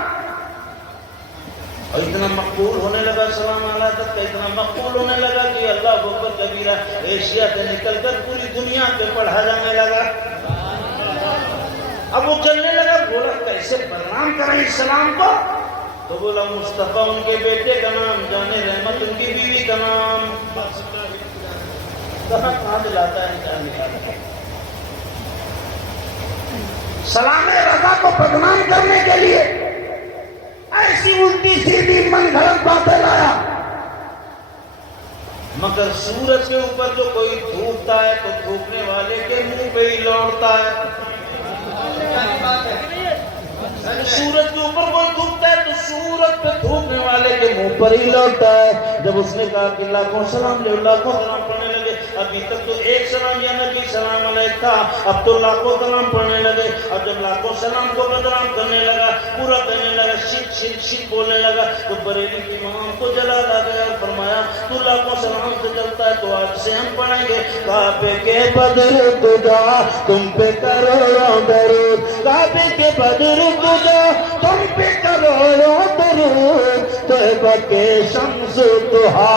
اور اتنا مقبول ہونے لگا سلام علیہ تک کا، اتنا مقبول ہونے لگا کہ اللہ اکبر کبیرہ ایشیا سے نکل کر پوری دنیا پہ پڑھا جانے لگا۔ اب وہ چلنے لگا، بولا کیسے بدنام کریں اسلام کو؟ تو بولا مصطفیٰ ان کے بیٹے کا نام، جان رحمت ان کی بیوی کا نام۔ کہاں دلاتا ہے انسان نکالتا ہے؟ سلام رضا کو بدنام کرنے کے لیے ایسی الٹی سیدھی من گھڑت باتیں لایا۔ مگر سورج کے اوپر جو کوئی تھوکتا ہے تو تھوکنے والے کے منہ پہ ہی لوٹتا ہے۔ سورج کے اوپر کوئی تھوکتا ہے تو سورج پہ تھوکنے والے کے منہ پر ہی لوٹتا ہے۔ جب اس نے کہا کہ لاکھوں سلام لے، لاکھوں سلام پڑھنے لگے، ابھی تک تو ایک سلام یا نبی سلام علیہ تھا، اب تو لاکھوں سلام پڑھنے لگے۔ اور جب لاکھوں سلام کو بدنام کرنے لگا، پورا کہنے لگا، شرک شرک شرک بولنے لگا، تو بریلی کے امام کو جلال آ گیا اور فرمایا تو لاکھوں سلام سے چلتا ہے تو آج سے ہم پڑھیں گے کعبے کے بدر تجا تم پہ کروڑوں درود، کعبے کے بدر تجا تم پہ کروڑوں درود، طیبہ کے شمس دہا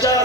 4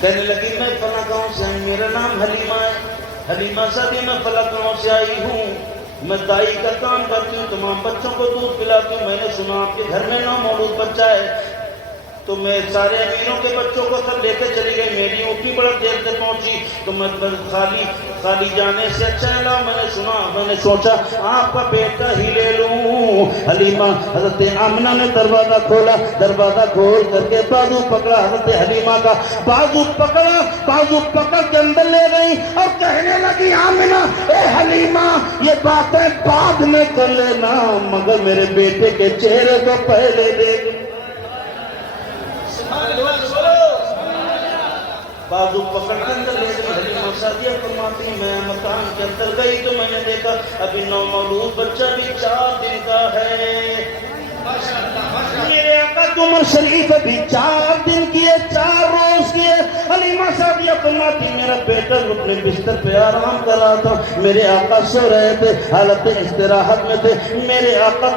کہنے لگی میں فلاں گاؤں سے ہوں، میرا نام حلیمہ ہے، حلیمہ سعدیہ، میں فلاں گاؤں سے آئی ہوں، میں دائی کا کام کرتی ہوں، تمام بچوں کو دودھ پلاتی ہوں، میں نے سنا آپ کے گھر میں نومولود بچہ ہے، تو میں سارے امیروں کے بچوں کو سب لے کے چلی گئی، میری اوپی بڑا دیر سے پہنچی، تو میں خالی جانے سے اچھا ہے نا، میں نے سوچا آپ کا بیٹا ہی لے لوں۔ حلیمہ حضرت آمنہ نے دروازہ کھولا، دروازہ کھول کر کے بازو پکڑا، حضرت حلیمہ کا بازو پکڑ کے اندر لے گئی اور کہنے لگی آمنہ اے حلیمہ یہ باتیں بعد میں کر لینا، مگر میرے بیٹے کے چہرے کو پہلے دیکھ۔ بازو پکڑ کے اندر لے گئی، حلیمہ سعدیہ فرماتی میں مکان کے اندر گئی تو میں نے دیکھا ابھی نومولود بچہ بھی 4 دن کا ہے، میرے آقا کی عمر شریف ابھی 4 دن کی ہے، 4 روز کی ہے۔ حلیمہ سعدیہ فرماتی میرا بیٹا اپنے بستر پہ آرام کر رہا تھا، میرے آقا سو رہے تھے، حالت استراحت میں تھے، میرے آقا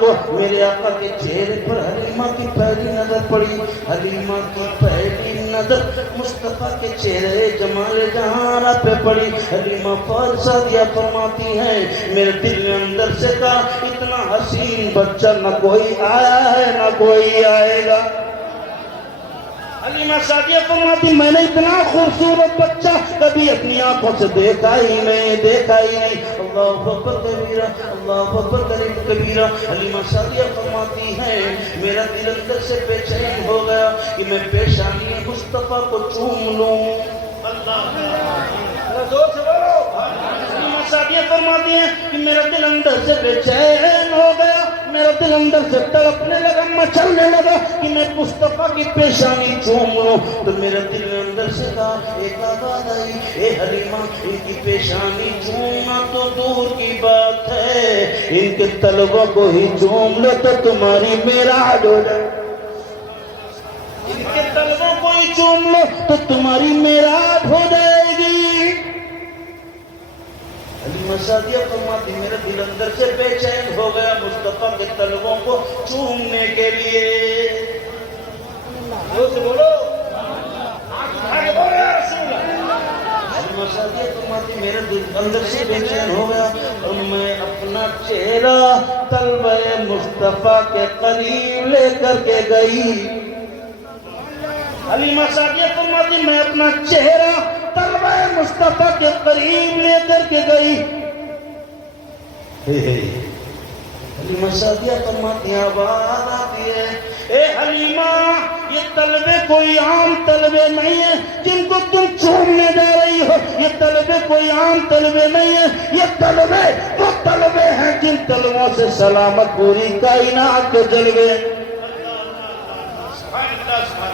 کے چہرے پر حلیمہ کی پہلی نظر پڑی، حلیمہ کی پہلی نظر مصطفیٰ کے چہرے جمال جہاں پہ پڑی۔ حلیمہ سعدیہ فرماتی ہیں میرے دل میں اندر سے کہا اتنا حسین بچہ نہ کوئی آیا ہے نہ کوئی آئے گا۔ حلیمہ سعدیہ فرماتی میں نے اتنا خوبصورت بچہ کبھی اپنی آنکھوں سے دیکھا ہی نہیں۔ اللہ اکبر کبیرہ، اللہ اکبر کبیرہ۔ حلیمہ سعدیہ فرماتی ہیں میرا دل اندر سے بے چین ہو گیا کہ میں پیشانی مصطفیٰ کو چوم لوں۔ حلیمہ سعدیہ فرماتی ہیں کہ میرا دل اندر سے بے چین ہو گیا، میرا دل اندر سے تڑپنے لگا، مچلنے لگا کہ میں مصطفیٰ کی پیشانی چوم لوں، تو میرے دل میں اندر سے کہا ایک آواز آئی اے حلیمہ ان کی پیشانی چومنا تو دور کی بات ہے، ان کے طلبوں کو ہی چوم لو تو تمہاری معراج ہو جائے، ان کے طلبوں کو ہی چوم لو تو تمہاری معراج ہو جائے گی۔ حلیمہ سعدیہ فرماتی میرے دل اندر سے بے چین ہو گیا مصطفیٰ کے طلبوں کو چومنے کے لیے۔ بولو حلیمہ سعدیہ فرماتی میرے دل اندر سے بے چین ہو گیا اور میں اپنا چہرہ طلبہ مصطفیٰ کے قریب لے کر کے گئی۔ حلیمہ سعدیہ فرماتی میں اپنا چہرہ طلبہ مصطفیٰ کے قریب لے کر کے گئی۔ حلیمہ سعدیہ فرماتی آواز آتی ہے اے حلیمہ یہ طلبے کوئی عام طلبے نہیں ہیں جن کو تم چومنے جا رہی ہو، یہ طلبے کوئی عام طلبے نہیں ہیں، یہ طلبے وہ طلبے ہیں جن طلبوں سے سلامت پوری کائنات کے جلوے۔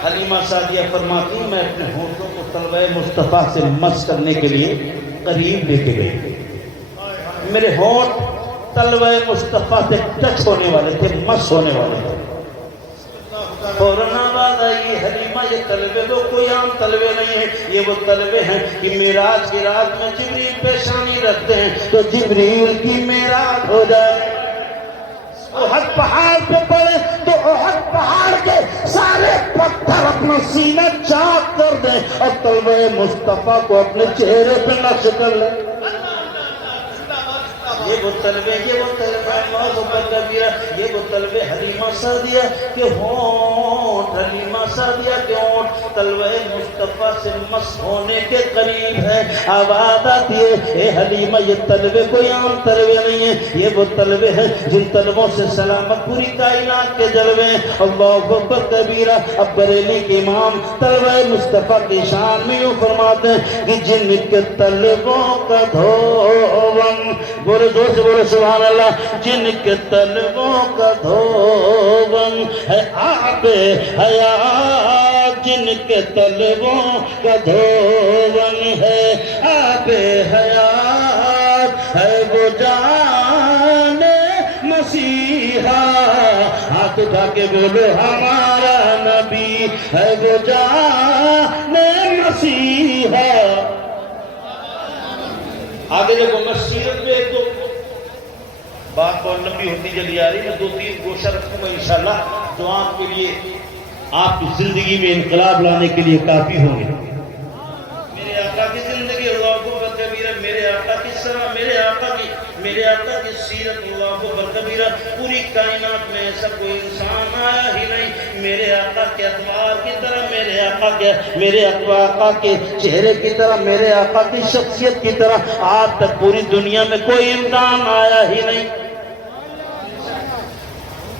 حلیمہ سعدیہ فرماتی میں اپنے ہونٹوں کو طلبہ مصطفیٰ سے مس کرنے کے لیے قریب لے کے گئی، میرے ہونٹ طلبہ مصطفیٰ سے ٹچ ہونے والے تھے، مس ہونے والے تھے۔ فوراً آواز آئی حلیمہ یہ طلبے وہ کوئی عام طلبے نہیں ہیں، یہ وہ طلبے ہیں کہ معراج کی رات میں جبریل پیشانی رکھتے ہیں تو جبریل کی معراج ہو جائے۔ احد پہاڑ پہ پڑے تو احد پہاڑ کے سارے پتھر اپنا سینہ چاک کر دیں اور طلبہ مصطفیٰ کو اپنے چہرے پہ نقش کر لیں۔ یہ وہ طلبے اللہ اکبر کبیرہ، یہ وہ طلبے حلیمہ سعدیہ کے ہونٹ، حلیمہ سعدیہ کے ہونٹ طلبہ مصطفیٰ سے مس ہونے کے قریب ہے۔ آواز آتی ہے اے حلیمہ یہ طلبے کوئی عام طلبے نہیں ہیں، یہ وہ طلبے ہیں جن طلبوں سے سلامت پوری کائنات کے جلوے ہیں۔ اللہ اکبر کبیرہ۔ اب بریلی کے امام طلبہ مصطفیٰ کی شان میں یوں فرماتے ہیں کہ جن کے طلبوں کا دھون، بولے زور سے بولے سبحان اللہ، جن کے طلبوں کا دھون ہے آب حیات، جن کے طلبوں کا دھون ہے آب حیات، ہے وہ جان مسیحا، ہاتھ اٹھا کے بولو ہمارا نبی ہے وہ جان مسیحا۔ آگے دیکھو میں سیرت میں ایک دو بات بہت لمبی ہوتی چلی آ رہی ہے، میں 2-3 گوشہ رکھوں گا انشاءاللہ جو آپ کے لیے آپ کی زندگی میں انقلاب لانے کے لیے کافی ہوں گے۔ میرے آقا کی زندگی اللہ اکبر کبیرہ، میرے آقا کی سرا، میرے آقا کی سیرت اللہ اکبر کبیرہ، پوری کائنات میں ایسا کوئی انسان آیا ہی نہیں میرے آقا کے اتوار کی طرح، میرے آقا کے چہرے کی طرح، میرے آقا کی شخصیت کی طرح آج تک پوری دنیا میں کوئی انسان آیا ہی نہیں۔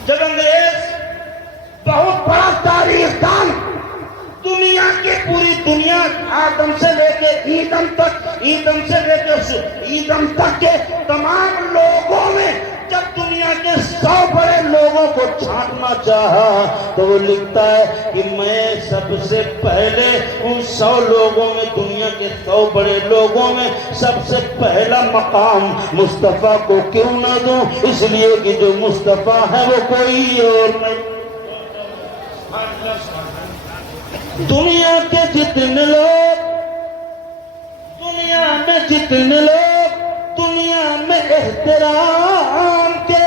جب انگریز بہت بڑا تاریخ دان دنیا کی پوری دنیا آدم سے لے کے ایدم تک کے تمام لوگوں میں جب دنیا کے 100 بڑے لوگوں کو چھانٹنا چاہا تو وہ لکھتا ہے کہ میں سب سے پہلے ان 100 لوگوں میں، دنیا کے 100 بڑے لوگوں میں سب سے پہلا مقام مصطفیٰ کو کیوں نہ دوں، اس لیے کہ جو مصطفیٰ ہے وہ کوئی اور نہیں۔ دنیا میں جتنے لوگ دنیا میں احترام کے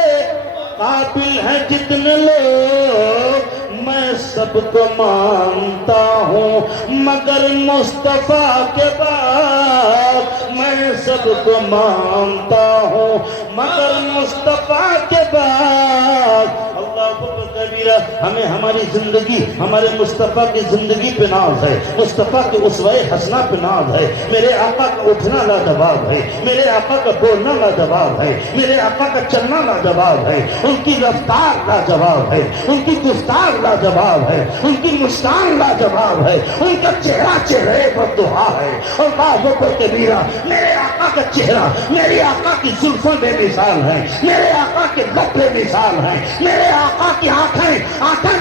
قابل ہیں، جتنے لوگ میں سب کو مانتا ہوں، مگر مصطفیٰ کے بعد میں سب کو مانتا ہوں، مگر مصطفیٰ کے بعد۔ اللہ اکبر کبیرہ، ہمیں ہماری زندگی، ہمارے مصطفیٰ کی زندگی پہ ناز ہے، مصطفیٰ کے اسوہ حسنہ پہ ناز ہے۔ میرے آقا کا اٹھنا لاجواب ہے، میرے آقا کا بولنا لاجواب ہے، میرے آقا کا چلنا لاجواب ہے، ان کی رفتار لاجواب ہے، ان کی گفتار لاجواب ہے، ان کی مسکان لاجواب ہے، ان کا چہرے پر دعا ہے۔ اور اللہ اکبر کبیرہ، میرے آقا کا چہرہ، میرے آقا کی زلفیں بے مثال ہیں، میرے آقا کے لب بے مثال ہیں، میرے آقا کی آنکھیں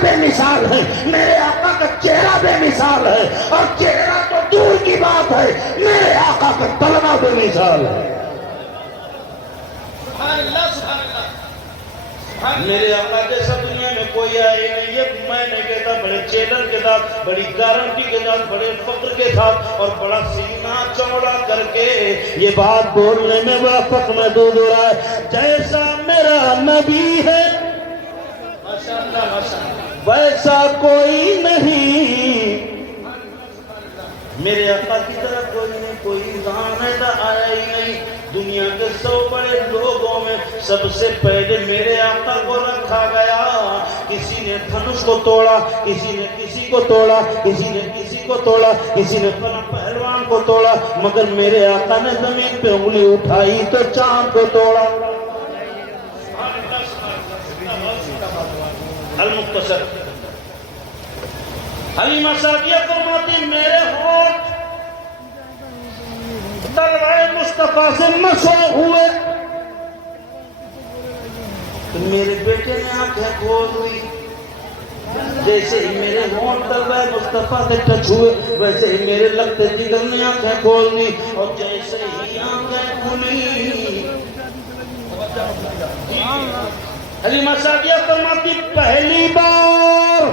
بے مثال ہیں، میرے آقا کا چہرہ بے مثال ہے، اور چہرہ تو دور کی بات ہے، میرے آقا کا طلبہ بے مثال ہے۔ سبحان اللہ، سبحان اللہ، سبحان اللہ۔ میرے آقا جیسا دنیا میں کوئی آئے نہیں، یہ میں نے کہتا بڑے چیلن کے ساتھ، بڑی گارنٹی کے ساتھ، بڑے فخر کے ساتھ اور بڑا سینہ چوڑا کر کے یہ بات بولنے میں بڑا فخر محسوس ہو رہا ہے۔ جیسا میرا نبی ہے ماشاءاللہ، ماشاءاللہ، ویسا کوئی نہیں، میرے آقا کی طرح کوئی نہیں، کوئی انسان ایسا آیا ہی نہیں۔ دنیا کے 100 بڑے لوگوں میں سب سے پہلے میرے آقا کو رکھا گیا۔ کسی نے دھنش کو توڑا، کسی نے کسی کو توڑا، کسی نے کسی کو توڑا، کسی نے پہلوان کو توڑا، مگر میرے آقا نے زمین پہ انگلی اٹھائی تو چاند کو توڑا۔ المختصر، حلیمہ سعدیہ فرماتی میرے ہونٹ طلوائے مصطفیٰ سے مسح ہوئے تو میرے بیٹے نے آنکھیں کھول دی، جیسے ہی میرے ہونٹ طلوائے مصطفیٰ سے ٹچ ہوئے ویسے ہی میرے لگتے جگر نے آنکھیں کھول دی، اور جیسے ہی آنکھیں کھلی حلیمہ سعدیہ فرماتی پہلی بار،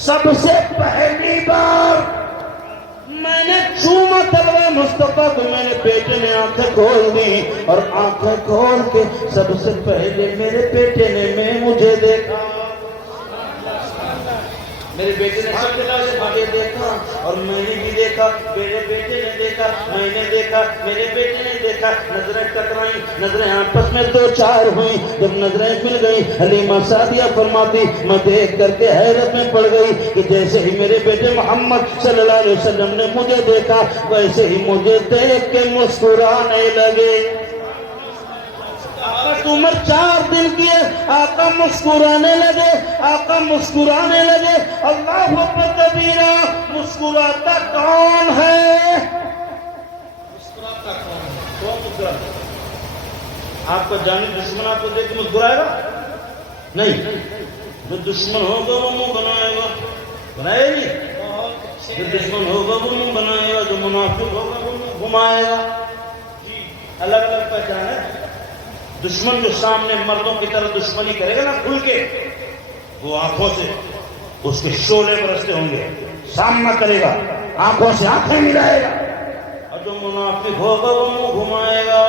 سب سے پہلی بار میں نے چوما طلوائے مصطفیٰ کو، میرے بیٹے نے آنکھیں کھول دی، اور آنکھیں کھول کے سب سے پہلے میرے بیٹے نے مجھے دیکھا، میرے بیٹے نے سب سے مجھے دیکھا، اور میں نے بھی دیکھا، میرے بیٹے نے دیکھا، میں نے دیکھا، میرے بیٹے نے دیکھا، نظریں ٹکرائیں، نظریں آپس میں دو چار ہوئیں، جب نظریں مل گئی حلیمہ سعدیہ فرماتی میں دیکھ کر کے حیرت میں پڑ گئی کہ جیسے ہی میرے بیٹے محمد صلی اللہ علیہ وسلم نے مجھے دیکھا ویسے ہی مجھے دیکھ کے مسکرانے لگے۔ عمر 4 دن کی ہے، آقا مسکرانے لگے، آقا مسکرانے لگے۔ اللہ اکبر کبیرہ، مسکراتا کون ہے؟ مسکراتا کون ہے؟ کون مسکراتا؟ آپ کا جانی دشمن آپ کو دیکھ کے مسکرائے گا؟ نہیں، جو دشمن ہوگا وہ منہ بنائے گا، بنائے نہیں؟ جو دشمن ہوگا وہ منہ بنائے گا، جو منافق ہوگا وہ منہ گھمائے گا۔ جی، الگ الگ پہچان ہے۔ دشمن جو سامنے مردوں کی طرح دشمنی کرے گا نا کھل کے، وہ آنکھوں سے اس کے شعلے برستے ہوں گے، سامنا کرے گا، آنکھوں سے آنکھیں ملائے گا، اور جو منافق ہوگا وہ منہ گھمائے گا،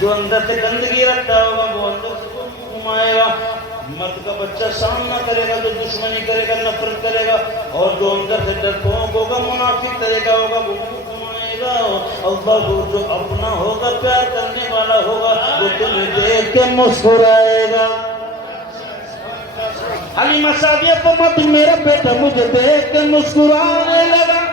جو اندر سے گندگی رکھتا ہوگا وہ اندر سے منہ گھمائے گا۔ مرد کا بچہ سامنا کرے گا جو دشمنی کرے گا، نفرت کرے گا، اور جو اندر سے ڈرپوک ہوگا، منافق طریقہ ہوگا، وہ گمائے گا۔ اللہ جو اپنا ہوگا، پیار کرنے والا ہوگا، وہ تمہیں دیکھ کے مسکرائے گا۔ حلیمہ سعدیہ فرماتی میرا بیٹا مجھے دیکھ کے مسکرانے لگا،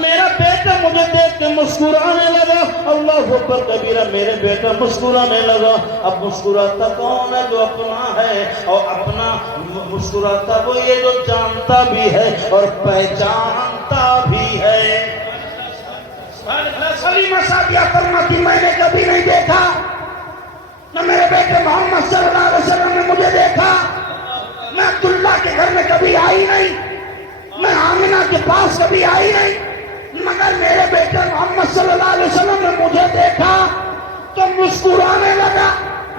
میرا بیٹا مجھے دیکھ کے مسکرانے لگا۔ اللہ اکبر کبیرہ، میرے بیٹا مسکرانے لگا۔ اب مسکراتا کون ہے؟ جو اپنا ہے، اور اپنا مسکراتا وہ یہ جو جانتا بھی ہے اور پہچانتا بھی ہے۔ حلیمہ سعدیہ فرماتی میں نے کبھی نہیں دیکھا، نہ میرے بیٹے محمد صلی اللہ علیہ وسلم نے مجھے دیکھا، میں عبداللہ کے گھر میں کبھی آئی نہیں، میں آمنہ کے پاس کبھی آئی نہیں، مگر میرے بیٹے محمد صلی اللہ علیہ وسلم نے مجھے دیکھا تو مسکرانے لگا۔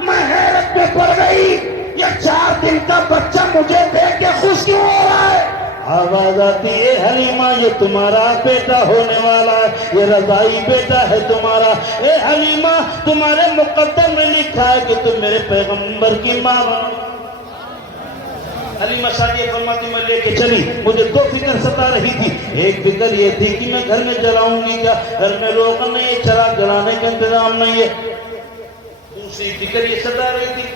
میں حیرت میں پڑ گئی، یہ 4 دن کا بچہ مجھے دیکھ کے خوش کیوں ہو رہا ہے؟ آواز آتی ہے حلیمہ یہ تمہارا بیٹا ہونے والا ہے، یہ رضائی بیٹا ہے تمہارا۔ اے حلیمہ تمہارے مقدر میں لکھا ہے کہ تم میرے پیغمبر کی ماں بنو۔ حلیمہ سعدیہ فرماتی میں لے کے چلی، مجھے 2 فکر ستا رہی تھی۔ ایک فکر یہ تھی کہ میں گھر میں جلاؤں گی کیا، گھر میں روغن نہیں ہے، چراغ جلانے کا انتظام نہیں ہے۔ دوسری فکر یہ ستا رہی تھی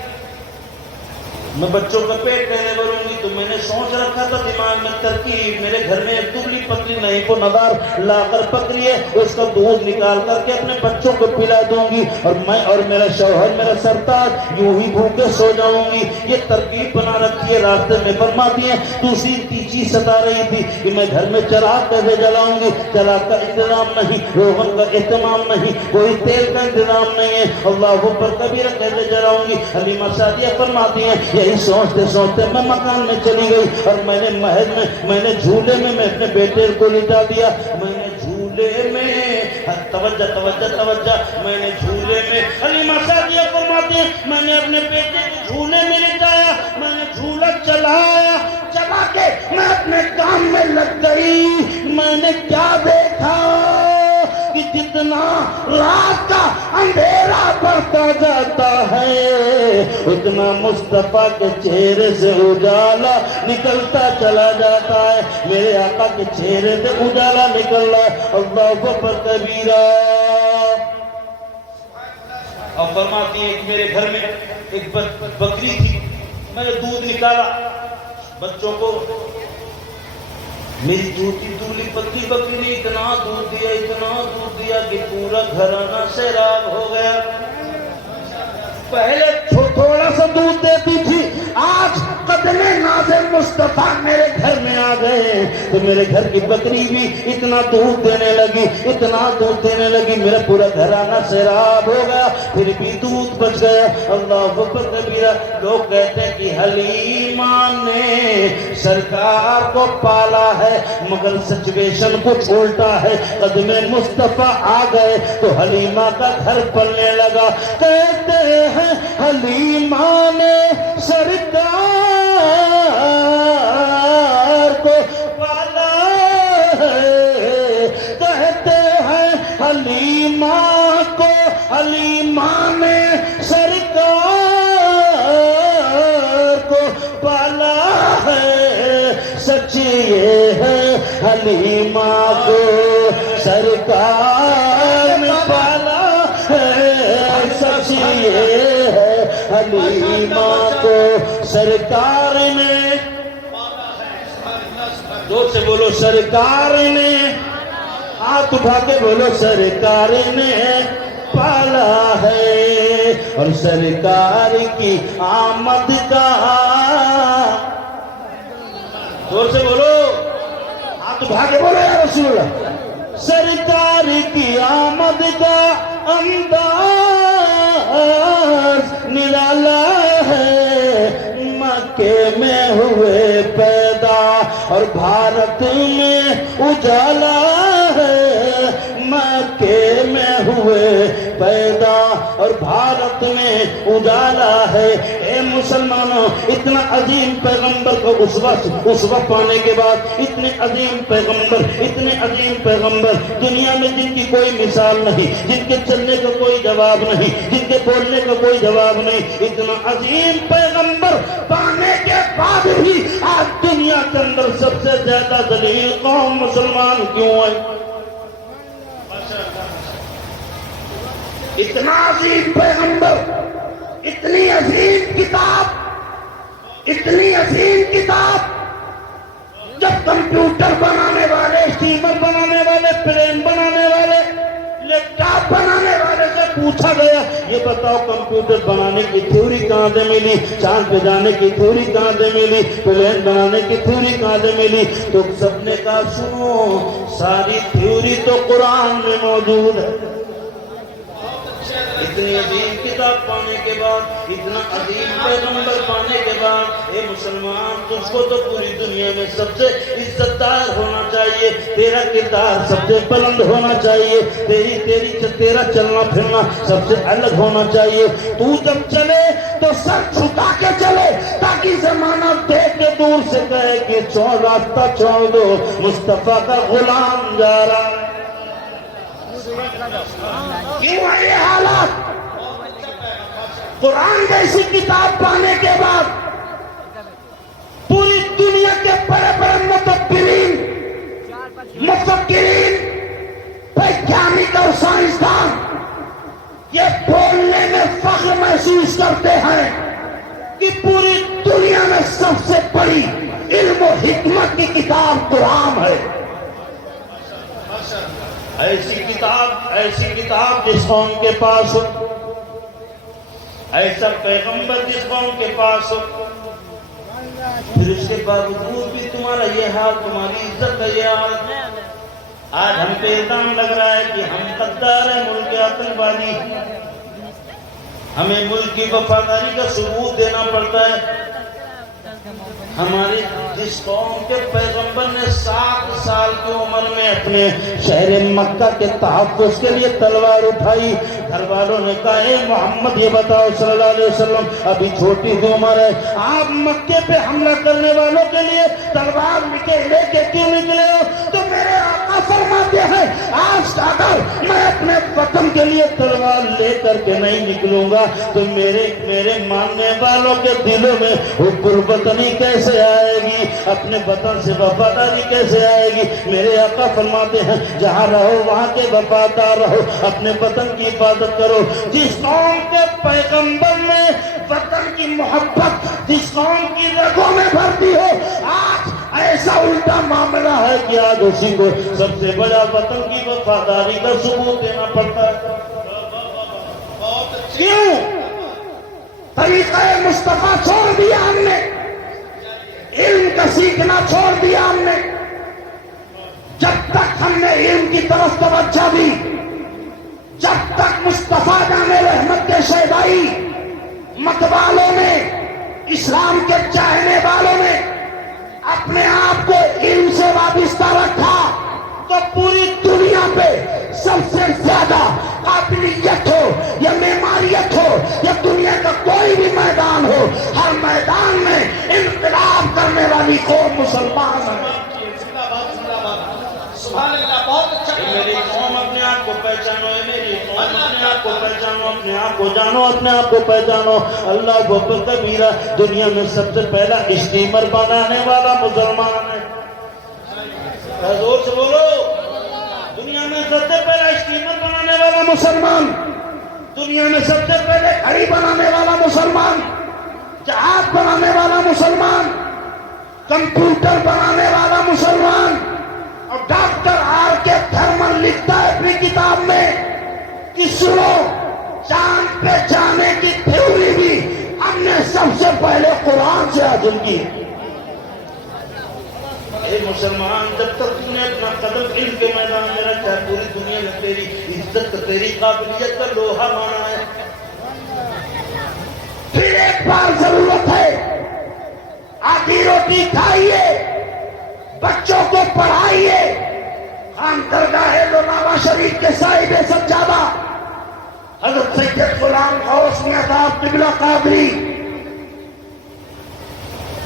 میں بچوں کا پیٹ کیسے بھروں گی، تو میں نے سوچ رکھا تھا دماغ میں ترکیب، میرے گھر میں ایک دبلی پتلی نہیں کو ندار لا کر پکڑی ہے، اس کا دودھ نکال کر کے اپنے بچوں کو پلا دوں گی، اور میں اور میرا شوہر میرا سرتاج یوں ہی بھوکے سو جاؤں گی۔ یہ ترکیب بنا رکھی ہے، راستے میں فرماتی ہیں دوسری چیز ستا رہی تھی کہ میں گھر میں چراغ کیسے جلاؤں گی، چراغ کا انتظام نہیں، روغن کا اہتمام نہیں، کوئی تیل کا انتظام نہیں ہے، اللہ اکبر کبیرہ کیسے جلاؤں گی۔ حلیمہ سعدیہ فرماتی ہیں یہی سوچتے سوچتے میں مکان میں چلی گئی، اور میں نے محل میں نے جھولے میں اپنے بیٹے کو لٹا دیا، میں نے جھولے میں توجہ توجہ توجہ میں نے جھولے میں حلیمہ سعدیہ فرماتی ہیں میں نے اپنے بیٹے کو جھولے میں لٹایا، میں نے جھولا چلایا، چلا کے میں اپنے کام میں لگ گئی۔ میں نے کیا دیکھا کہ جتنا رات کا اندھیرا بڑھتا جاتا ہے اتنا مصطفیٰ کے چہرے سے اجالا نکلتا چلا جاتا ہے، میرے آقا کے چہرے سے اجالا نکل رہا ہے۔ اللہ اکبر کبیرہ۔ اور فرماتی ہے کہ میرے گھر میں ایک بکری تھی، میں نے دودھ نکالا بچوں کو، میری دودھی دبلی پتلی بکری نے اتنا دودھ دیا کہ پورا گھرانہ سیراب ہو گیا۔ پہلے تھوڑا سا دودھ دیتی تھی، آج قدم ناز مصطفیٰ میرے گھر میں آ گئے تو میرے گھر کی بکری بھی اتنا دودھ دینے لگی، میرا پورا گھرانہ سیراب ہو گیا، پھر بھی دودھ بچ گیا۔ اللہ اکبر کبیرہ۔ لوگ کہتے ہیں کہ حلیمہ نے سرکار کو پالا ہے، مگر سچویشن کچھ الٹا ہے، قدم مصطفیٰ آ گئے تو حلیمہ کا گھر پلنے لگا۔ کہتے ہیں حلیمہ نے سرکار کو پالا ہے، کہتے ہیں حلیمہ نے سرکار کو پالا ہے، سچ یہ ہے حلیمہ کو سرکار نے پالا ہے، سچ یہ ہے حلیمہ کو سرکار نے، زور سے بولو سرکار نے، ہاتھ اٹھا کے بولو سرکار نے پالا ہے۔ اور سرکار کی آمد کا، زور سے بولو، ہاتھ اٹھا کے بولو یا رسول اللہ، سرکار کی آمد کا انداز نرالا ہے، مکے میں ہوئے پیدا اور بھارت میں اجالا ہے، مکے میں ہوئے پیدا اور بھارت میں اجالا ہے۔ اے مسلمانوں، اتنا عظیم پیغمبر کو اس وقت پانے کے بعد اتنے عظیم پیغمبر دنیا میں جن کی کوئی مثال نہیں، جن کے چلنے کا کوئی جواب نہیں، جن کے بولنے کا کوئی جواب نہیں، اتنا عظیم پیغمبر پانے کے بعد بھی آج دنیا کے اندر سب سے زیادہ ذلیل قوم مسلمان کیوں ہے؟ اتنا عظیم پیغمبر، اتنی عظیم کتاب، جب کمپیوٹر بنانے والے، اسٹیمر بنانے والے، پلین بنانے والے، لیپ ٹاپ بنانے والے سے پوچھا گیا یہ بتاؤ کمپیوٹر بنانے کی تھیوری کہاں سے ملی، چاند پہ جانے کی تھیوری کہاں سے ملی، پلین بنانے کی تھیوری کہاں سے ملی؟ تو سب نے کہا سنو، ساری تھیوری تو قرآن میں موجود ہے۔ اتنی عظیم کتاب پانے کے بعد، اتنا عظیم پیغمبر پانے کے بعد، اے مسلمان، تجھ کو تو پوری دنیا میں سب سے عزت دار ہونا چاہیے، تیرا کردار سب سے بلند ہونا چاہیے، تیرا چلنا پھرنا سب سے الگ ہونا چاہیے۔ تو جب چلے تو سر چھکا کے چلے تاکہ زمانہ دیکھ کے دور سے کہے کہ راستہ چھوڑ دو، مصطفیٰ کا غلام جا رہا ہے۔ کیوں ہے یہ حالات؟ قرآن جیسی کتاب پانے کے بعد پوری دنیا کے بڑے بڑے مفکرین، ویگیانک اور سائنسدان یہ بولنے میں فخر محسوس کرتے ہیں کہ پوری دنیا میں سب سے بڑی علم و حکمت کی کتاب قرآن ہے۔ ایسی کتاب جس قوم کے پاس ہو، ایسا پیغمبر جس قوم کے پاس ہو، پھر اس کے باوجود بھی تمہارا یہ حال، تمہاری عزت کا یہ حال۔ آج ہم پہ الزام لگ رہا ہے کہ ہم غدار ہیں، ملک آتنکوادی، ہمیں ملک کی وفاداری کا ثبوت دینا پڑتا ہے۔ ہماری جس قوم کے پیغمبر نے 7 سال کی عمر میں اپنے شہر مکہ کے تحفظ کے لیے تلوار اٹھائی، گھر والوں نے کہا اے محمد یہ بتاؤ صلی اللہ علیہ وسلم، ابھی چھوٹی سی عمر ہے، آپ مکے پہ حملہ کرنے والوں کے لیے تلوار لے کے کیوں نکلے ہو؟ تو میرے آقا فرماتے ہیں آج اگر میں اپنے وطن کے لیے تلوار لے کر کے نہیں نکلوں گا تو میرے ماننے والوں کے دلوں میں حب الوطنی کیسے آئے گی، اپنے وطن سے وفاداری کیسے آئے گی؟ میرے آقا فرماتے ہیں جہاں رہو وہاں کے وفادار رہو، اپنے وطن کی حفاظت کرو۔ جس قوم کے پیغمبر نے وطن کی محبت جس قوم کی رگوں میں بھرتی ہو، آج ایسا الٹا معاملہ ہے کہ آج اسی کو سب سے بڑا وطن کی وفاداری کا ثبوت دینا پڑتا ہے۔ کیوں؟ طریقہ مصطفیٰ چھوڑ دیا ہم نے، علم کا سیکھنا چھوڑ دیا ہم نے۔ جب تک ہم نے علم کی طرف توجہ دی، جب تک مصطفیٰ جان رحمت کے شیدائی مت والوں نے، اسلام کے چاہنے والوں نے اپنے آپ کو علم سے وابستہ رکھا تو پوری دنیا پہ سب سے زیادہ قابلیت ہو یا معماریت ہو یا دنیا کا کوئی بھی میدان ہو، ہر میدان میں انقلاب کرنے والی قوم مسلمان ہے۔ سبحان اللہ، بہت اچھا۔ میری قوم اپنے آپ کو پہچانو، میری قوم اپنے آپ کو پہچانو، اپنے آپ کو جانو، اپنے آپ کو پہچانو۔ اللہ اکبر کبیرہ، دنیا میں سب سے پہلا اسٹیمر بنانے والا مسلمان ہے۔ زور سے بولو، دنیا میں سب سے پہلا اسٹیمر بنانے والا مسلمان، دنیا میں سب سے پہلے گھڑی بنانے والا مسلمان، جہاز بنانے والا مسلمان، کمپیوٹر بنانے والا مسلمان۔ اور ڈاکٹر آر کے تھرمن لکھتا ہے اپنی کتاب میں کہ سنو، چاند پہ جانے کی تھیوری بھی ہم نے سب سے پہلے قرآن سے حاصل کی۔ اے مسلمان، جب تک تم نے اپنا قدم علم کے میدان میں رکھا ہے، پوری دنیا میں تیری عزت، تیری قابلیت کا لوہا مانا ہے۔ پھر ایک بار ضرورت ہے، آدھی روٹی کھائیے، بچوں کو پڑھائیے، خان درگاہ لوناوا شریف کے حضرت سید غلام غوث میاں صاحب قبلہ قادری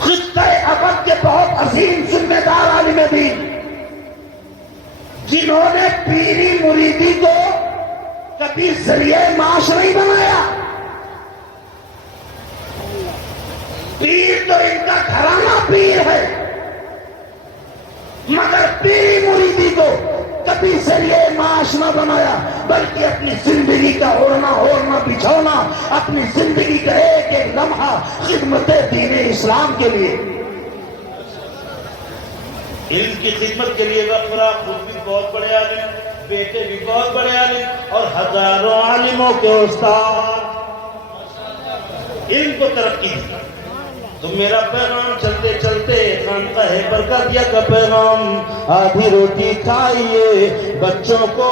خطہ ابد کے بہت عظیم ذمہ دار عالم دین، جنہوں نے پیری مریدی کو کبھی ذریعہ معاش نہیں بنایا. پیر تو ان کا گھرانہ پیر ہے، مگر پیری مریدی کو کبھی ذریعہ معاش نہ بنایا، بلکہ اپنی زندگی کا اوڑھنا بچھونا، اپنی زندگی کا ایک ایک لمحہ خدمت دین اسلام کے لیے، علم کی خدمت کے لیے وقف رہا. خود بھی بہت بڑے عالم، بیٹے بھی بہت بڑے عالم، اور ہزاروں عالموں کے استاد، علم کو ترقی دی. تو میرا پیغام چلتے چلتے خانقاہ برکتیہ کا پیغام، آدھی روٹی کھائیے، بچوں کو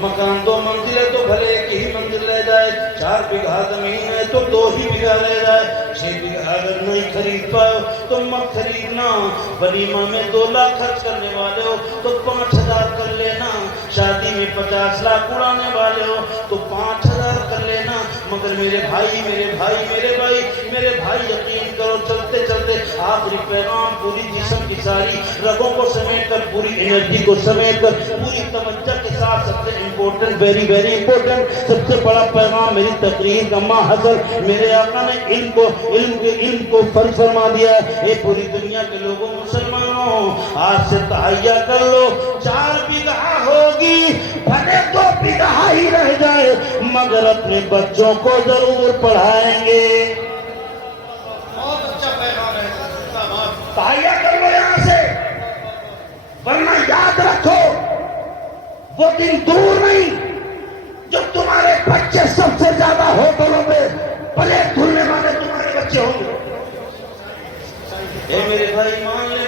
مکان 2 منزلیں تو بھلے ایک ہی منزل رہ جائے، 4 بیگھہ زمین ہے تو 2 ہی بیگھہ رہ جائے، 6 بیگھہ اگر نہیں خرید پاؤ تو مت خریدنا. ولیمہ میں 2 لاکھ خرچ کرنے والے ہو تو 5,000 کر لینا، شادی میں 50 لاکھ اڑانے والے ہو تو 5,000 کر لینا. مگر میرے بھائی یقین کرو، چلتے چلتے آخری پیغام پوری جسم کی ساری رگوں کو سمیٹ کر، پوری انرجی کو سمیٹ کر، پوری توجہ کے ساتھ، سب سے امپورٹنٹ، ویری امپورٹنٹ، سب سے بڑا پیغام میری تقریر کا محضر، میرے آقا نے علم کو فرض فرما دیا ہے. اے پوری دنیا کے لوگوں، مسلمانوں، آج سے تہیہ کر لو، 4 بیگھہ ہوگی، بھلے 2 بیگھہ ہی رہ جائے، مگر اپنے بچوں کو ضرور پڑھائیں گے. بہت اچھا پیغام ہے. تہیہ کر لو یہاں سے، ورنہ یاد رکھو وہ دن دور نہیں جب تمہارے بچے سب سے زیادہ ہوٹلوں میں پلیٹ دھلنے والے تمہارے بچے ہوں گے. اے میرے بھائی، مان لے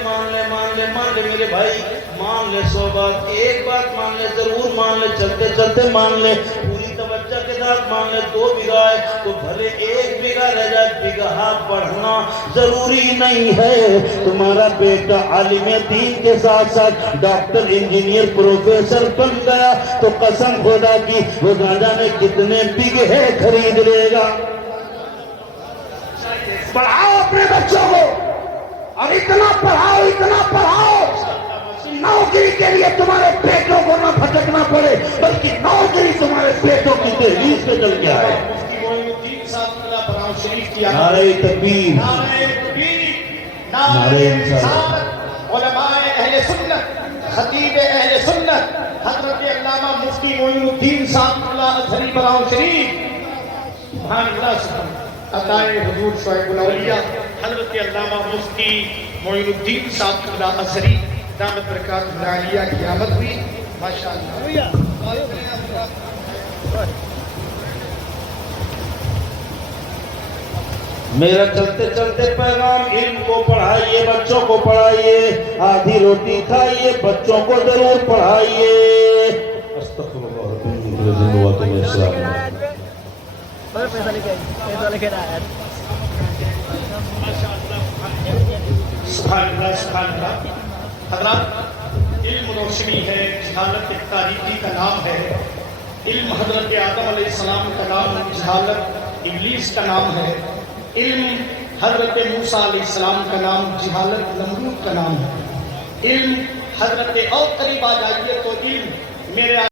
میرے بھائی، مان لے 100 بات، ایک بات مان لے، ضرور مان لے، چلتے چلتے مان لے، پوری توجہ کے ساتھ مان لے. 2 بیگھہ ہے تو بھلے 1 بیگھہ رہ جائے، بیگھہ بڑھنا ضروری نہیں ہے. تمہارا بیٹا عالم دین کے ساتھ ساتھ ڈاکٹر، انجینئر، پروفیسر بن گیا تو قسم خدا کی وہ گانا میں کتنے بیگھے خرید لے گا. پڑھاؤ اپنے بچوں کو، اور اتنا پڑھاؤ نوکری کے لیے تمہارے بیٹوں کو نہ بھٹکنا پڑے، بلکہ نوکری تمہارے بیٹوں کی دہلیز پہ چل کے آئے. مفتی معین الدین صاحب قبلہ براؤں شریف کی نعرہ تکبیر، نعرہ تکبیر، نعرہ رسالت، علماء اہل سنت، خطیب اہل سنت، حضرت علامہ مفتی معین الدین صاحب قبلہ ازہری براؤں شریف، سبحان اللہ، سبحان عطائے حضور شعیب الاولیاء حضرت علامہ مفتی معین الدین صاحب قبلہ ازہری دامت برکات العالیہ کی آمد ہوئی. ماشاءاللہ. میرا چلتے چلتے پیغام، علم کو پڑھائیے، بچوں کو پڑھائیے، آدھی روٹی کھائیے، بچوں کو ضرور پڑھائیے. استغفر اللہ. سبحان اللہ، سبحان اللہ. حضرات، علم روشنی ہے، جہالت ایک تاریکی کا نام ہے. علم حضرت آدم علیہ السلام کا نام، جہالت ابلیس کا نام ہے. علم حضرت موسیٰ علیہ السلام کا نام، جہالت نمرود کا نام ہے. علم حضرت، اور قریب آ جائیے تو علم میرے